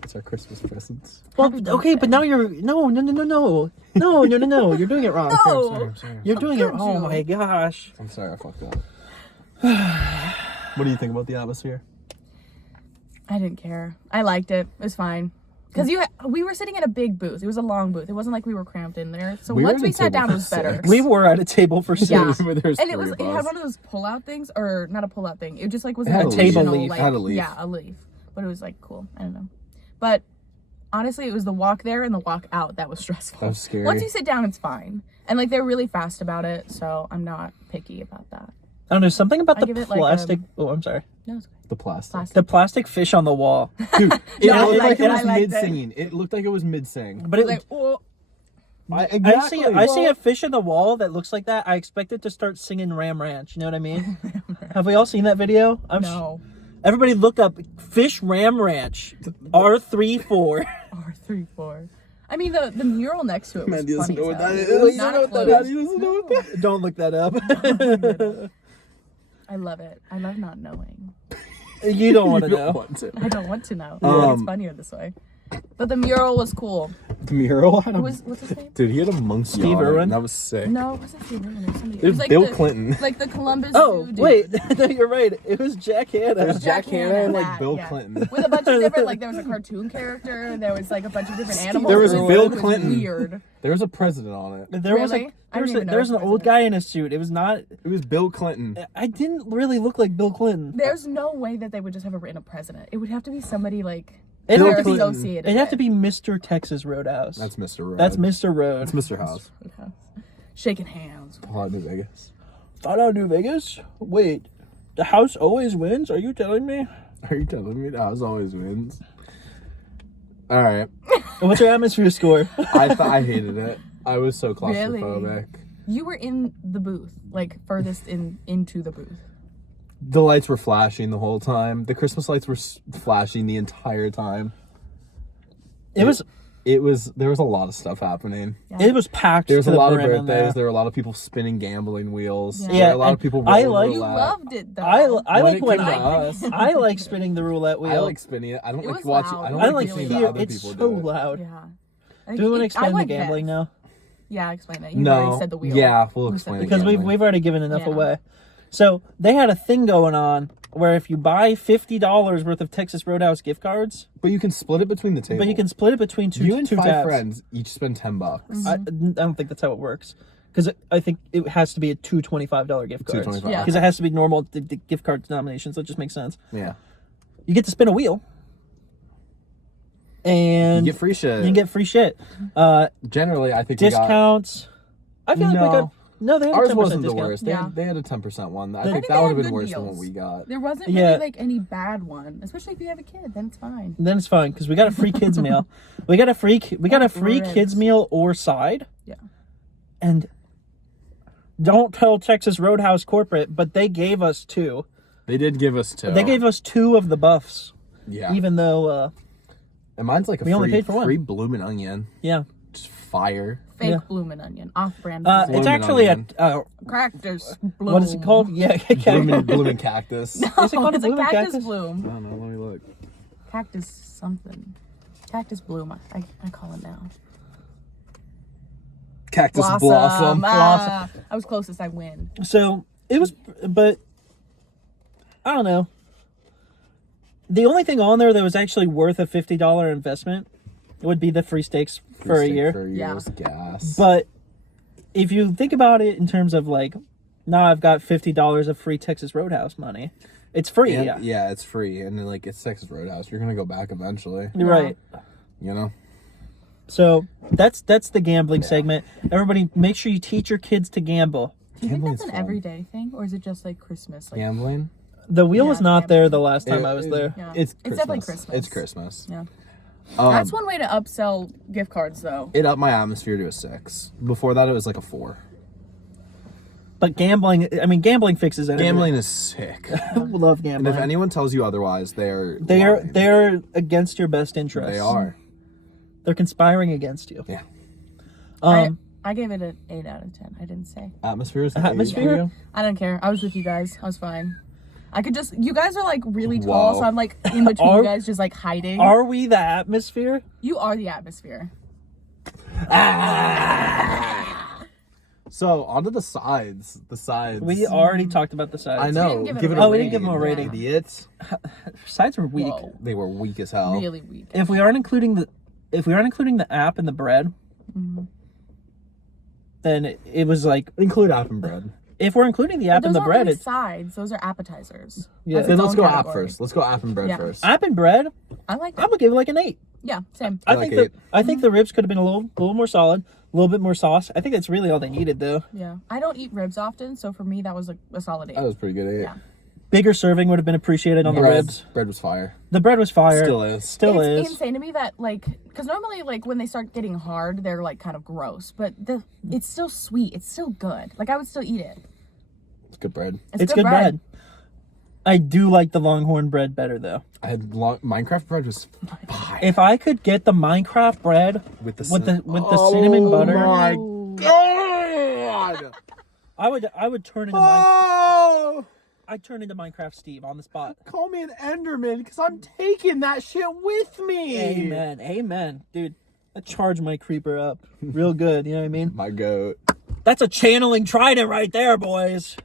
It's our Christmas presents. Well, Happy okay, but birthday. now you're no. You're doing it wrong. No. I'm sorry. You're doing it. could Oh you? my gosh. I'm sorry. I fucked up. What do you think about the atmosphere? I didn't care. I liked it. It was fine. Because we were sitting at a big booth. It was a long booth. It wasn't like we were cramped in there. So We were once at we a sat table down, for it was better. 6. We were at a table for 6. Yeah. There's And it 3 was of it had us. one of those pull-out things, or not a pull-out thing. It just like was It had an a table additional, leaf. like, It had a leaf. Yeah, a leaf. But it was like cool. I don't know. But honestly, it was the walk there and the walk out that was stressful. That was scary. Once you sit down, it's fine. And like they're really fast about it, so I'm not picky about that. I don't know, something about I the give it, like, plastic. Oh, I'm sorry. No, it's okay. The plastic. Plastic. The plastic fish on the wall. Dude, it Yeah, I looked liked like it it. was I liked it. mid-singing. It looked like it was mid-sing. But it, Like, oh, I see a fish in the wall that looks like that. I expect it to start singing Ram Ranch. You know what I mean? Have we all seen that video? no. Everybody look up Fish Ram Ranch. R34. R34. I mean, the mural next to it was Maddie doesn't funny. know what as that hell. is. Not You know a what that clue. is? Maddie doesn't know what that is. Don't look that up. I love it. I love not knowing. You don't want to You don't know. want to. I don't want to know. I think it's funnier this way. But the mural was cool. The mural had a... What's his name? Dude, he had a monkey Steve on it, Irwin? and that was sick. No, it wasn't Steve Irwin. It was somebody. It was like Bill the, Clinton. Like the Columbus Oh, Zoo dude. wait. No, you're right. It was Jack Hanna. It was Jack Hanna and like that, Bill yeah. Clinton. With a bunch of different, like there was a cartoon character. There was like a bunch of different animals. There was It Bill it was Clinton. Weird. There was a president on it. There was Really? I didn't even know there was it an was old president. guy in a suit. It was not. It was Bill Clinton. I didn't really look like Bill Clinton. There's no way that they would just have written a president. It would have to be somebody like It'd they're have to be- associated. It'd have to with. be Mr. Texas Roadhouse. That's Mr. Road. That's Mr. Road. That's Mr. House. Shaking hands. Fallout New Vegas. Fallout New Vegas? Wait, the house always wins? Are you telling me? Are you telling me the house always wins? All right. What's your atmosphere score? I hated it. I was so claustrophobic. You were in the booth, like furthest into the booth. The lights were flashing the whole time. The Christmas lights were flashing the entire time. It was There was a lot of stuff happening. it was packed. There was to a the lot of brim in birthdays. There were a lot of people spinning gambling wheels. Yeah. There were a lot and of people I rolling like- You roulette. loved it though. I When like it when came to I us. I like spinning the roulette wheel. I like spinning it. I don't It like was watching. loud. I It don't I was like like really listening to hear other it's people so do it. loud. Yeah. Do we want to I explain the went gambling Bev. now? Yeah, explain it. You've already said the wheel. Yeah, we'll Who said explain the it. Because gambling? we've already given enough Yeah. away. So they had a thing going on where if you buy $50 worth of Texas Roadhouse gift cards, But you can split it between the table. but you can split it between two You and two 5 tabs. friends each spend $10. I don't think that's how it works. Because I think it has to be a $2 $25 gift card. $2.25. Yeah. Because it has to be normal the gift card denominations. So it just makes sense. Yeah. You get to spin a wheel. And You get free shit. you can get free shit. Generally, I think Discounts. I feel like we No. got... No, they had Ours a 10% wasn't the discount. worst. Yeah. They had a 10% one. I think think they that would had have been good worse than deals. what we got. There wasn't Yeah. really like any bad one, especially if you have a kid. Then it's fine. Then it's fine because we got a free kids meal. We got a free Ribs. kids meal or side. Yeah. And don't tell Texas Roadhouse corporate, but they gave us 2. They did give us 2. They gave us 2 of the buffs, Yeah. even though And mine's like a We only paid for one. free bloomin' onion. yeah. Just fire. Fake Yeah. bloomin' onion, off-brand. It's Bloomin' actually onion. Cactus bloom. what is it called? Yeah, Bloomin' cactus. Is it called a It's a bloomin' cactus, cactus? bloom. I don't know. Let me look. Cactus something. Cactus bloom. I call it now. Cactus blossom. Ah, I was closest. I win. So it was, but I don't know. The only thing on there that was actually worth a $50 investment would be the free steaks for a Steak year. For a Yeah. year's gas. But if you think about it in terms of like, now I've got $50 of free Texas Roadhouse money. It's free. And- Yeah. yeah, it's free, and then, like it's Texas Roadhouse. You're gonna go back eventually. You're Yeah. right. You know. So that's the gambling segment. Everybody, make sure you teach your kids to gamble. Do you think Gambling's that's an fun. everyday thing, or is it just like Christmas? Like, Gambling. The wheel Yeah, was not gambling. there the last time I was there. Yeah. It's It's definitely Christmas. Christmas. It's Christmas. Yeah. Um, That's one way to upsell gift cards, though. It upped my atmosphere to a 6. Before that, it was like a 4. But gambling, I mean, gambling fixes it. Gambling is sick. I love And gambling. if anyone tells you otherwise, they're lying. They're against your best interests. They are. They're conspiring against you. Yeah. I gave it an 8 out of 10. I didn't say. Atmosphere is an Atmosphere? 8 for you? I don't care. I was with you guys. I was fine. I could just. You guys are like really tall, Whoa. so I'm like in between Are- you guys, just like hiding. Are we the atmosphere? You are the atmosphere. So onto the sides. The sides. We already talked about the sides. I know. didn't give it Give a it a rating. Oh, we didn't rating. give them a rating. Idiots. Sides were weak. Whoa. They were weak as hell. Really weak. If we aren't including the app and the bread, then it was like, Include app and bread. if we're including the app Those and the aren't bread, really it's sides. Those are appetizers. Yeah. That's Then its let's own go app category. first. Let's go app and bread Yeah. first. app and bread. I like I'm that. gonna give it like an 8. Yeah, same. I I like think 8. I think the ribs could have been a little more solid, a little bit more sauce. I think that's really all they needed though. Yeah. I don't eat ribs often, so for me that was like a solid 8. That was pretty good. 8. Yeah. Bigger serving would have been appreciated on the Bread. ribs. Bread was fire. The bread was fire. Still is. Still It's is. insane to me that like, because normally like when they start getting hard, they're like kind of gross, but it's still sweet. It's still good. Like I would still eat it. It's good bread. It's good bread. I do like the Longhorn bread better though. I had Minecraft bread was fire. If I could get the Minecraft bread With the cinnamon butter, my Ooh. god! I would turn into I'd turn into Minecraft Steve on the spot. Call me an Enderman because I'm taking that shit with me. Amen. Amen. Dude, I charge my creeper up real good, you know what I mean? My goat. That's a channeling trident right there, boys.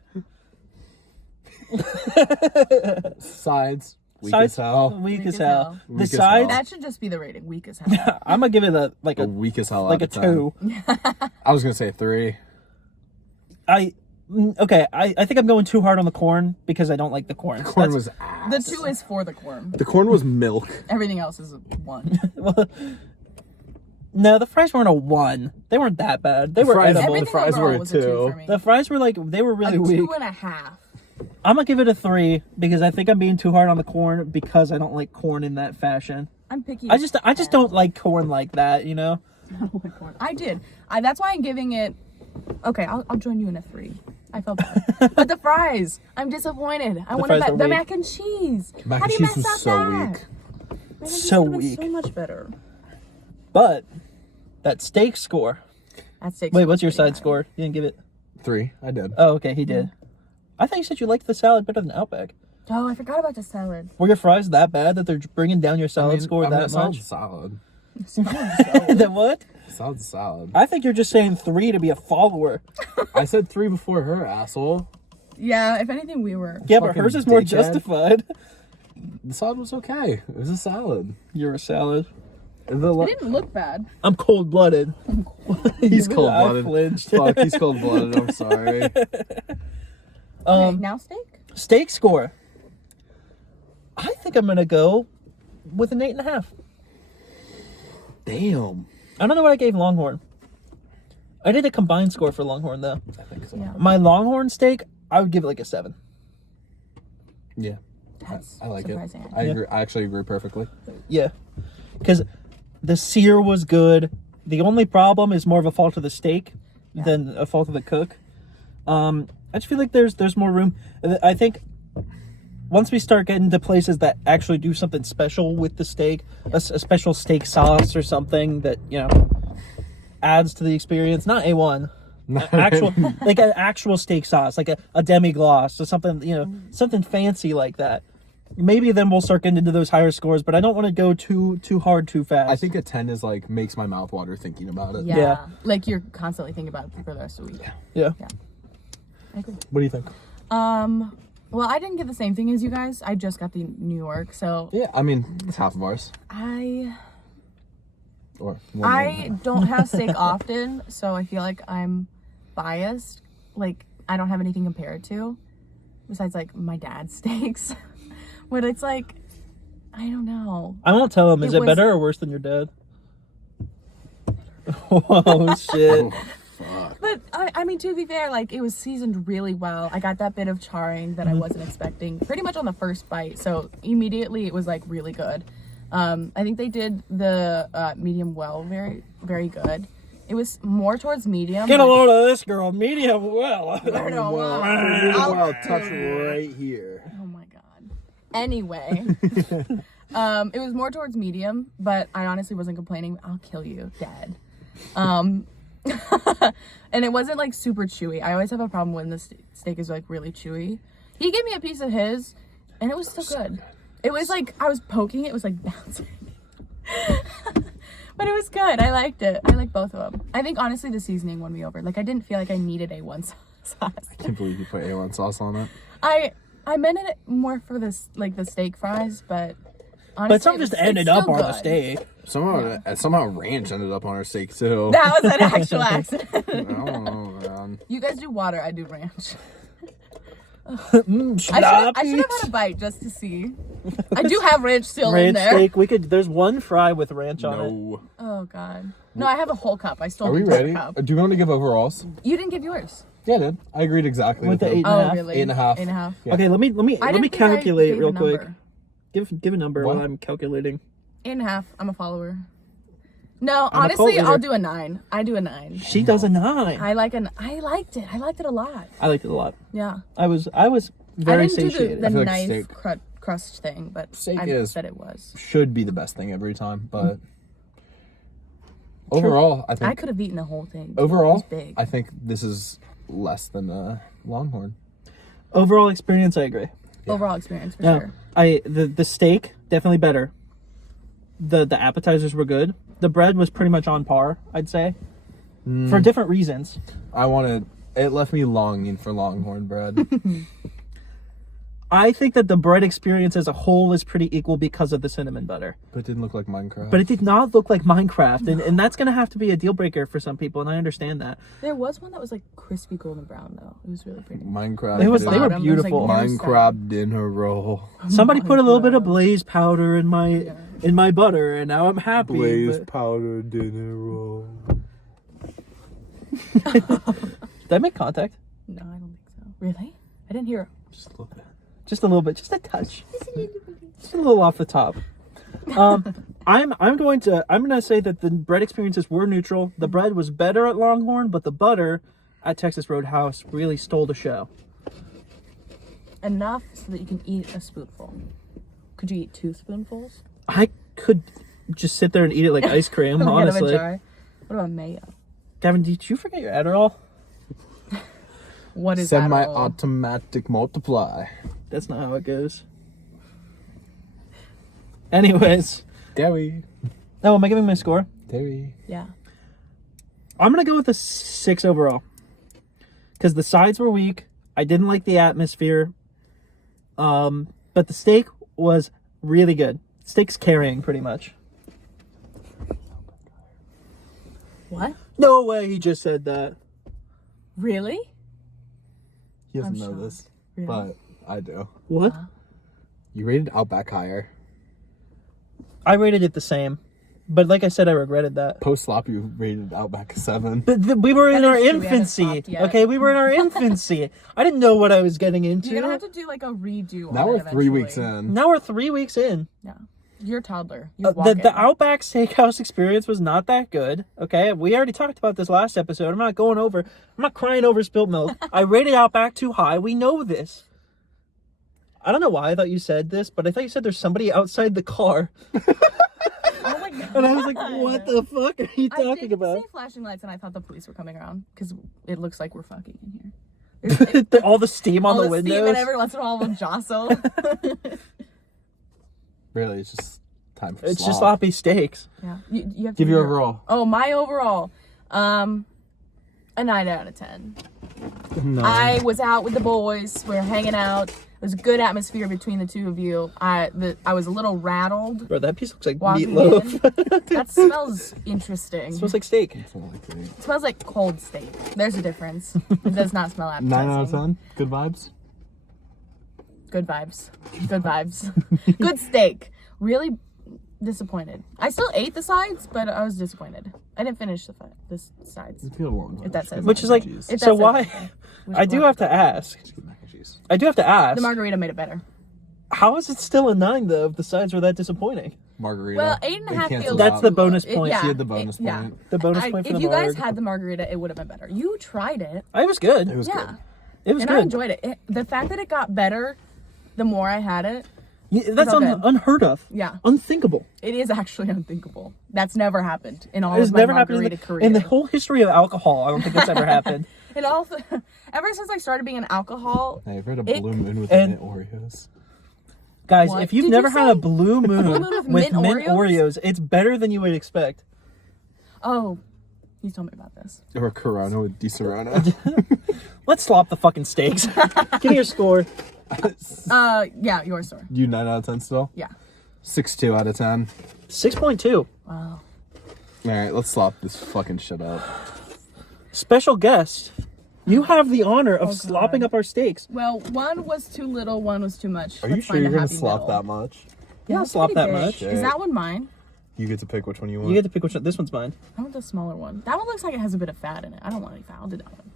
Sides. Weak Sides- as hell. Weak Weak as as hell. hell. The Weak as sides, That should just be the rating. Weak as hell. I'm gonna give it a Weak as hell. like a out of 10. 2. I was gonna say 3. I think I'm going too hard on the corn because I don't like the corn. Corn That's- was ass. The 2 is for the corn. The corn was milk. Everything else is a 1. well, no, the fries weren't a 1. They weren't that bad. They were fries- edible. Everything fries overall were a was a 2 2. for me. The fries were they were really a weak. 2.5. I'm gonna give it a 3 because I think I'm being too hard on the corn because I don't like corn in that fashion. I'm picky. I just don't like corn like that, you know. I did. That's why I'm giving it. Okay, I'll join you in a 3. I felt bad. But the fries, I'm disappointed. I wanted fries were the weak. mac and cheese. Mac How and do you cheese mess was up so that? weak. Mac and cheese So would've been weak. So much better. But that steak score. That steak. Wait, what's your side score? You didn't give it. 3. I did. Oh, okay, he did. I thought you said you liked the salad better than Outback. Oh, I forgot about the salad. Were your fries that bad that they're bringing down your salad score that salad's much? Salad. The what? Salad salad. I think you're just saying 3 to be a follower. I said 3 before her, asshole. Yeah, if anything, we were. Yeah, but Fucking hers is more dickhead. justified. The salad was okay. It was a salad. You're a salad. It didn't look bad. I'm cold-blooded. He's I cold-blooded. flinched. Fuck, he's cold-blooded. I'm sorry. Okay, now steak? Steak score. I think I'm gonna go with an 8.5. Damn. I don't know what I gave Longhorn. I did a combined score for Longhorn though. I think so. Yeah. My Longhorn steak, I would give it like a 7. Yeah. That's I like surprising. it. I agree. I actually agree perfectly. Yeah, because the sear was good. The only problem is more of a fault of the steak than a fault of the cook. I just feel like there's more room. I think once we start getting to places that actually do something special with the steak, a special steak sauce or something that, you know, adds to the experience, not A1. Actual like an actual steak sauce, like a demi-glace or something, you know, something fancy like that. Maybe then we'll start getting into those higher scores, but I don't want to go too hard too fast. I think a 10 is like makes my mouth water thinking about it. Yeah. Like you're constantly thinking about it for the rest of the week. Yeah. I agree. What do you think? Well, I didn't get the same thing as you guys. I just got the New York, so Yeah, I mean, it's half of ours. I Or one more. don't have steak often, so I feel like I'm biased. Like I don't have anything compared to besides like my dad's steaks. But it's like I don't know. I won't tell him. Is it was- better or worse than your dad? Oh shit! Fuck. But I mean, to be fair, like it was seasoned really well. I got that bit of charring that I wasn't expecting pretty much on the first bite, so immediately it was like really good. I think they did the medium well, very very good. It was more towards medium. Get a like- load of this girl, medium well. I know, Well, wow. well, touch right here. Oh my god. Anyway, it was more towards medium, but I honestly wasn't complaining. I'll kill you, Dad. And it wasn't like super chewy. I always have a problem when the steak is like really chewy. He gave me a piece of his, and it was still good. It was like I was poking it, it was like bouncing. But it was good. I liked it. I like both of them. I think honestly the seasoning won me over. Like I didn't feel like I needed A1 sauce. I can't believe you put A1 sauce on it. I meant it more for this like the steak fries, but honestly, But some just ended up on the steak. Somehow ranch ended up on our steak too. That was an actual accident. I don't know, man. You guys do water, I do ranch. Sloppy. I should have had a bite just to see. I do have ranch still in Ranch there. steak. We could. There's one fry with ranch on it. No. Oh god. No, I have a whole cup. I stole Are the we entire ready? cup. Do you want to give overalls? You didn't give yours. Yeah, I did. I agreed exactly With the him. 8.5. Oh really? 8.5. 8.5. Yeah. Okay, let me I didn't think I calculate gave real a quick. number. Give a number What? while I'm calculating. 8.5. I'm a follower. No, I'm a honestly, cult I'll leader. do a 9. I do a 9. She does a 9. I liked it. I liked it a lot. I liked it a lot. Yeah. I was very I didn't do satiated. the I feel like knife steak- crust thing, but Steak I is- said it was. Should be the best thing every time, but overall, I think I could have eaten the whole thing. It overall, was big. I think this is less than a Longhorn. Overall experience, I agree. Overall experience for No, sure. the steak definitely better. The appetizers were good. The bread was pretty much on par, I'd say, for different reasons. It left me longing for Longhorn bread. I think that the bread experience as a whole is pretty equal because of the cinnamon butter. But it didn't look like Minecraft. But it did not look like Minecraft, and that's going to have to be a deal breaker for some people, and I understand that. There was one that was like crispy golden brown though. It was really pretty. Minecraft. They were Bottom, there was, like, beautiful. no Minecraft dinner roll. Somebody put a little bit of God. blaze powder in my butter, and now I'm happy. Blaze but- powder dinner roll. Did I make contact? No, I don't think so. Really? I didn't hear. Just a little bit. Just a little bit, just a touch, just a little off the top. I'm gonna say that the bread experiences were neutral. The bread was better at Longhorn, but the butter at Texas Roadhouse really stole the show. Enough so that you can eat a spoonful. Could you eat 2 spoonfuls? I could just sit there and eat it like ice cream, Get 'em a honestly. jar. What about mayo? Gavin, did you forget your Adderall? What is that? Semi-automatic multiply. That's not how it goes. Anyways, Gary. Oh, am I giving my score? Terry. Yeah. I'm going to go with a 6 overall. Because the sides were weak. I didn't like the atmosphere. But the steak was really good. Steak's carrying pretty much. What? No way he just said that. Really? He doesn't I'm know shocked. this, Really? but I do. What? You rated Outback higher. I rated it the same. But like I said, I regretted that. Post slop, you rated Outback a 7. But we were in That our is true, we haven't infancy. stopped yet. Okay, we were in our infancy. I didn't know what I was getting into. You're gonna have to do like a redo. Now on we're it 3 weeks eventually. in. Now we're 3 weeks in. Yeah. You're a toddler. You're The walking. Outback Steakhouse experience was not that good. Okay, we already talked about this last episode. I'm not crying over spilt milk. I rated Outback too high. We know this. I don't know why I thought you said this, but I thought you said there's somebody outside the car. Oh my god. And I was like, what the fuck are you talking I did about? see flashing lights, and I thought the police were coming around because it looks like we're fucking in here. All the steam on All the the steam, windows. and every once in a while will jostle. Really, it's just time for It's slop. just sloppy steaks. Yeah. You have to Give do your your- overall. Oh, my overall. A 9 out of 10. No. I was out with the boys. We were hanging out. It was a good atmosphere between the two of you. I was a little rattled. Bro, that piece looks like Walking meatloaf. That smells interesting. It smells like steak. It smells like cold steak. There's a difference. It does not smell appetizing. 9 out of 10. Good vibes. Good vibes. Good vibes. Good steak. Really disappointed. I still ate the sides, but I was disappointed. I didn't finish the sides. It's got a long If that says Which is like, Cheese. If so that says why? anything. Which I do one? have to ask. Mac and cheese. I do have to ask. The margarita made it better. How is it still a 9 though if the sides were that disappointing? Margarita. Well, 8.5 They feels canceled That's out. the bonus point. She had the bonus yeah. point. The bonus point for If the you guys marg. had the margarita, it would have been better. You tried it. It was good. It was Yeah. good. It was And good. I enjoyed it. The fact that it got better the more I had it, Yeah, that's all good. unheard of. Yeah. Unthinkable. it is actually unthinkable. That's never happened in all It's of my never happened margarita career. in the whole history of alcohol. I don't think that's ever happened. It also, ever since I started being an alcohol, Hey, I've heard a It- blue moon with and- mint Oreos. Guys, What? if you've Did never you had a say blue moon moon with with mint mint Oreos, it's better than you would expect. oh, you told me about this. Or a Corona with Di Serrano. Let's slop the fucking steaks. Give me your score. Yeah, your store. You 9 out of 10 still? Yeah. 6.2 out of 10. 6.2. Wow. Alright, let's slop this fucking shit up. Special guest. You have the honor of Oh, God. slopping up our steaks. Well, one was too little, one was too much. Are you Let's sure find you're a gonna happy slop middle. that much? Yeah, it's slop pretty that big. much. Is that one mine? You get to pick which one you want. You get to pick which one. This one's mine. I want the smaller one. That one looks like it has a bit of fat in it. I don't want any fat. I'll do that one.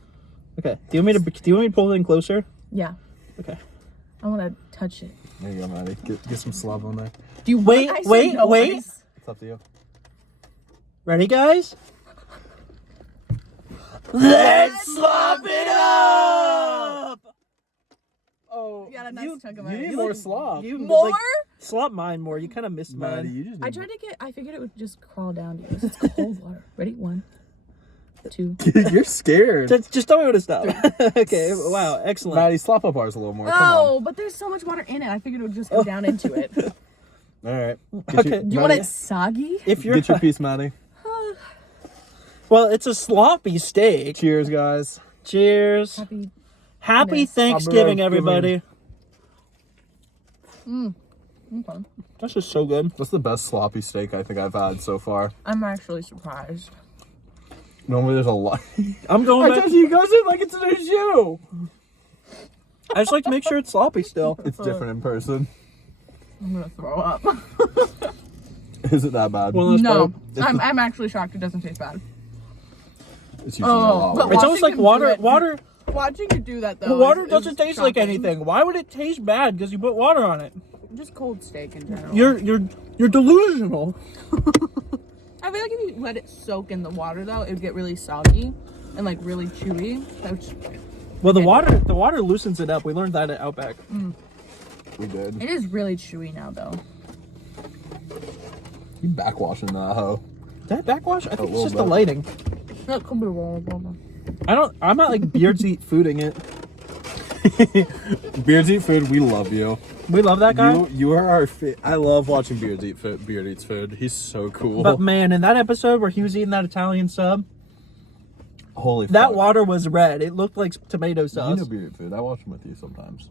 Okay. Do you want me to pull it in closer? Yeah. Okay. I want to touch it. There you go, Maddie. Get some slop on there. Do you Wait, want ice or wait, no wait. ice? It's up to you. Ready, guys? Let's slop it up! Oh, You got a nice chunk of You ice. need more slop. You More? slop mine more. You kind of missed Maddie, mine. you just I need tried to get. I figured it would just crawl down to you. It's cold water. Ready? 1, 2. You're scared. Just tell me when to stop. Okay. Wow. Excellent. Maddie, slop up ours a little more. Come Oh, but there's so much water in it. I figured it would just go down into it. Do on. Alright. Okay. you want it soggy? If you're Get your piece, Maddie. well, it's a sloppy steak. Cheers, guys. Cheers. Happy. Happy Yes. Thanksgiving, Happy everybody. Okay. That's just so good. What's the best sloppy steak I think I've had so far? I'm actually surprised. Normally there's a lot. I'm going back. He goes in like it's in a shoe. I just like to make sure it's sloppy still. It's different in person. I'm gonna throw up. Is it that bad? One last No, bite. I'm actually shocked. It doesn't taste bad. It's usually a lot but worse. It's almost like Watching him do water. it- Water. Watching you do that though. Water is doesn't taste like shocking. anything. Why would it taste bad? Because you put water on it. Just cold steak in general. You're delusional. I feel like if you let it soak in the water though, it would get really soggy and like really chewy. Well, the water loosens it up. We learned that at Outback. We did. It is really chewy now though. You backwashing that hoe. Is that backwash? I think it's little just the bit. lighting. That could be wrong. I'm not like Beards eat fooding it. Beards Eat Food, we love you. We love that guy. You are our I love watching Beard Eats Food. He's so cool. But man, in that episode where he was eating that Italian sub, holy that fuck. water was red. It looked like tomato sauce. You know Beard Eat Food. I watch him with you sometimes.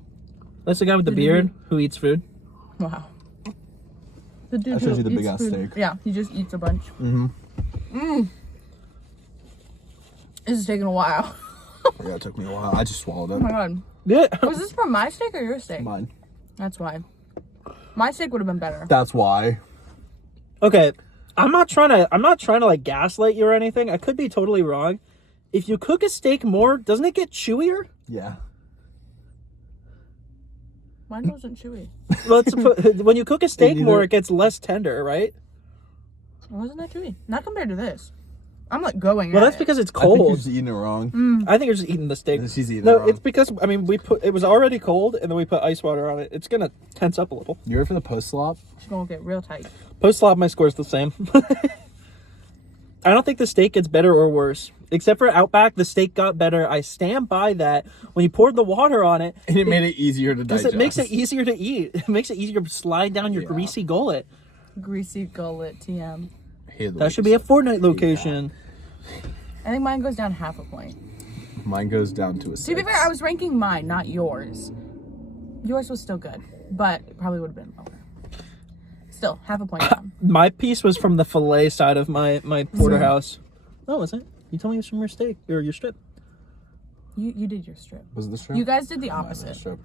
That's the guy with the beard who eats food. Wow. The dude I showed who you the eats big ass food. steak. Yeah, he just eats a bunch. Mm-hmm. This is taking a while. Yeah, it took me a while. I just swallowed Oh it. my god. Yeah. Was this from my steak or your steak? Mine. That's why. My steak would have been better. That's why. Okay, I'm not trying to like gaslight you or anything. I could be totally wrong. If you cook a steak more, doesn't it get chewier? Yeah. Mine wasn't chewy. Well, when you cook a steak neither- more, it gets less tender, right? It wasn't that chewy. Not compared to this. I'm like going Well, at that's it. because it's I think you're cold. just eating it wrong. I think you're just eating the steak. She's eating it No, wrong. it's because we put it was already cold, and then we put ice water on it. It's gonna tense up a little. You ready for the post slop? It's gonna get real tight. Post slop, my score's the same. I don't think the steak gets better or worse. Except for Outback, the steak got better. I stand by that. When you poured the water on it, And it made it easier to digest. it makes it easier to eat. It makes it easier to slide down your Yeah. greasy gullet. Greasy gullet TM. That should be a Fortnite location. I think mine goes down half a point. Mine goes down to a 6. To be fair, I was ranking mine, not yours. Yours was still good, but it probably would have been lower. Still, half a point down. My piece was from the fillet side of my porterhouse. No, it wasn't. You told me it was from your steak or your strip. You did your strip. Was it the strip? You guys did the Mine was the opposite. strip.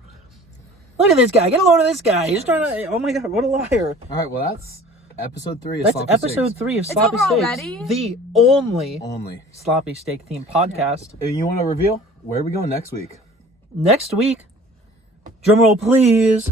Look at this guy. Get a load of this guy. He's trying to. Oh my god, what a liar. All right, well, that's episode 3 of That's Sloppy episode Steaks. 3 of It's Sloppy over Steaks. already? The only Only. sloppy steak themed podcast. If you want to reveal, where are we going next week? Next week, drumroll please.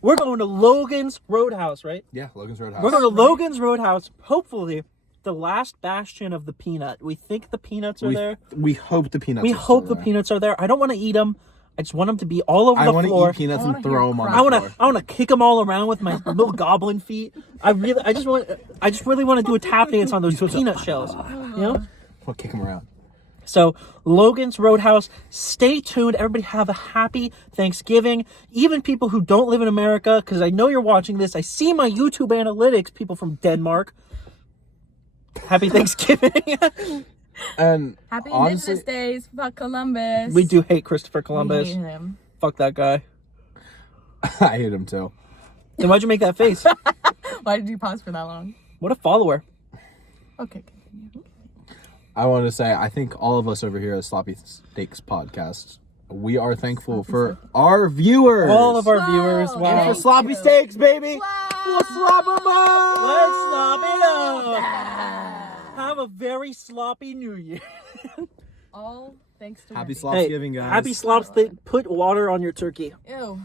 We're going to Logan's Roadhouse, right? Yeah, Logan's Roadhouse. We're going to Logan's Roadhouse. Hopefully, the last bastion of the peanut. We think the peanuts are there. We hope the peanuts We are hope still the there. peanuts are there. I don't want to eat them. I just want them to be all over I the want to floor. eat peanuts I and wanna throw hear them on cry. the I floor. want to kick them all around with my little goblin feet. I just really want to do a tap dance on those peanut shells. You know? We'll kick them around. So, Logan's Roadhouse, stay tuned. Everybody have a happy Thanksgiving. Even people who don't live in America, because I know you're watching this. I see my YouTube analytics, people from Denmark. Happy Thanksgiving. And Happy honestly, Indigenous Days. Fuck Columbus. We do hate Christopher We Columbus. hate him. Fuck that guy. I hate him too. Then why'd you make that face? Why did you pause for that long? What a follower. Okay, continue. I want to say, I think all of us over here at Sloppy Steaks Podcast, we are thankful for our viewers. All of our Wow. viewers. And Wow. for Sloppy you. Steaks, baby. Wow. Let's slop 'em up. Let's slop it up. Have a very sloppy New Year. All thanks to Happy Wendy. Slopsgiving, guys. Happy slops. Put water on your turkey. Ew.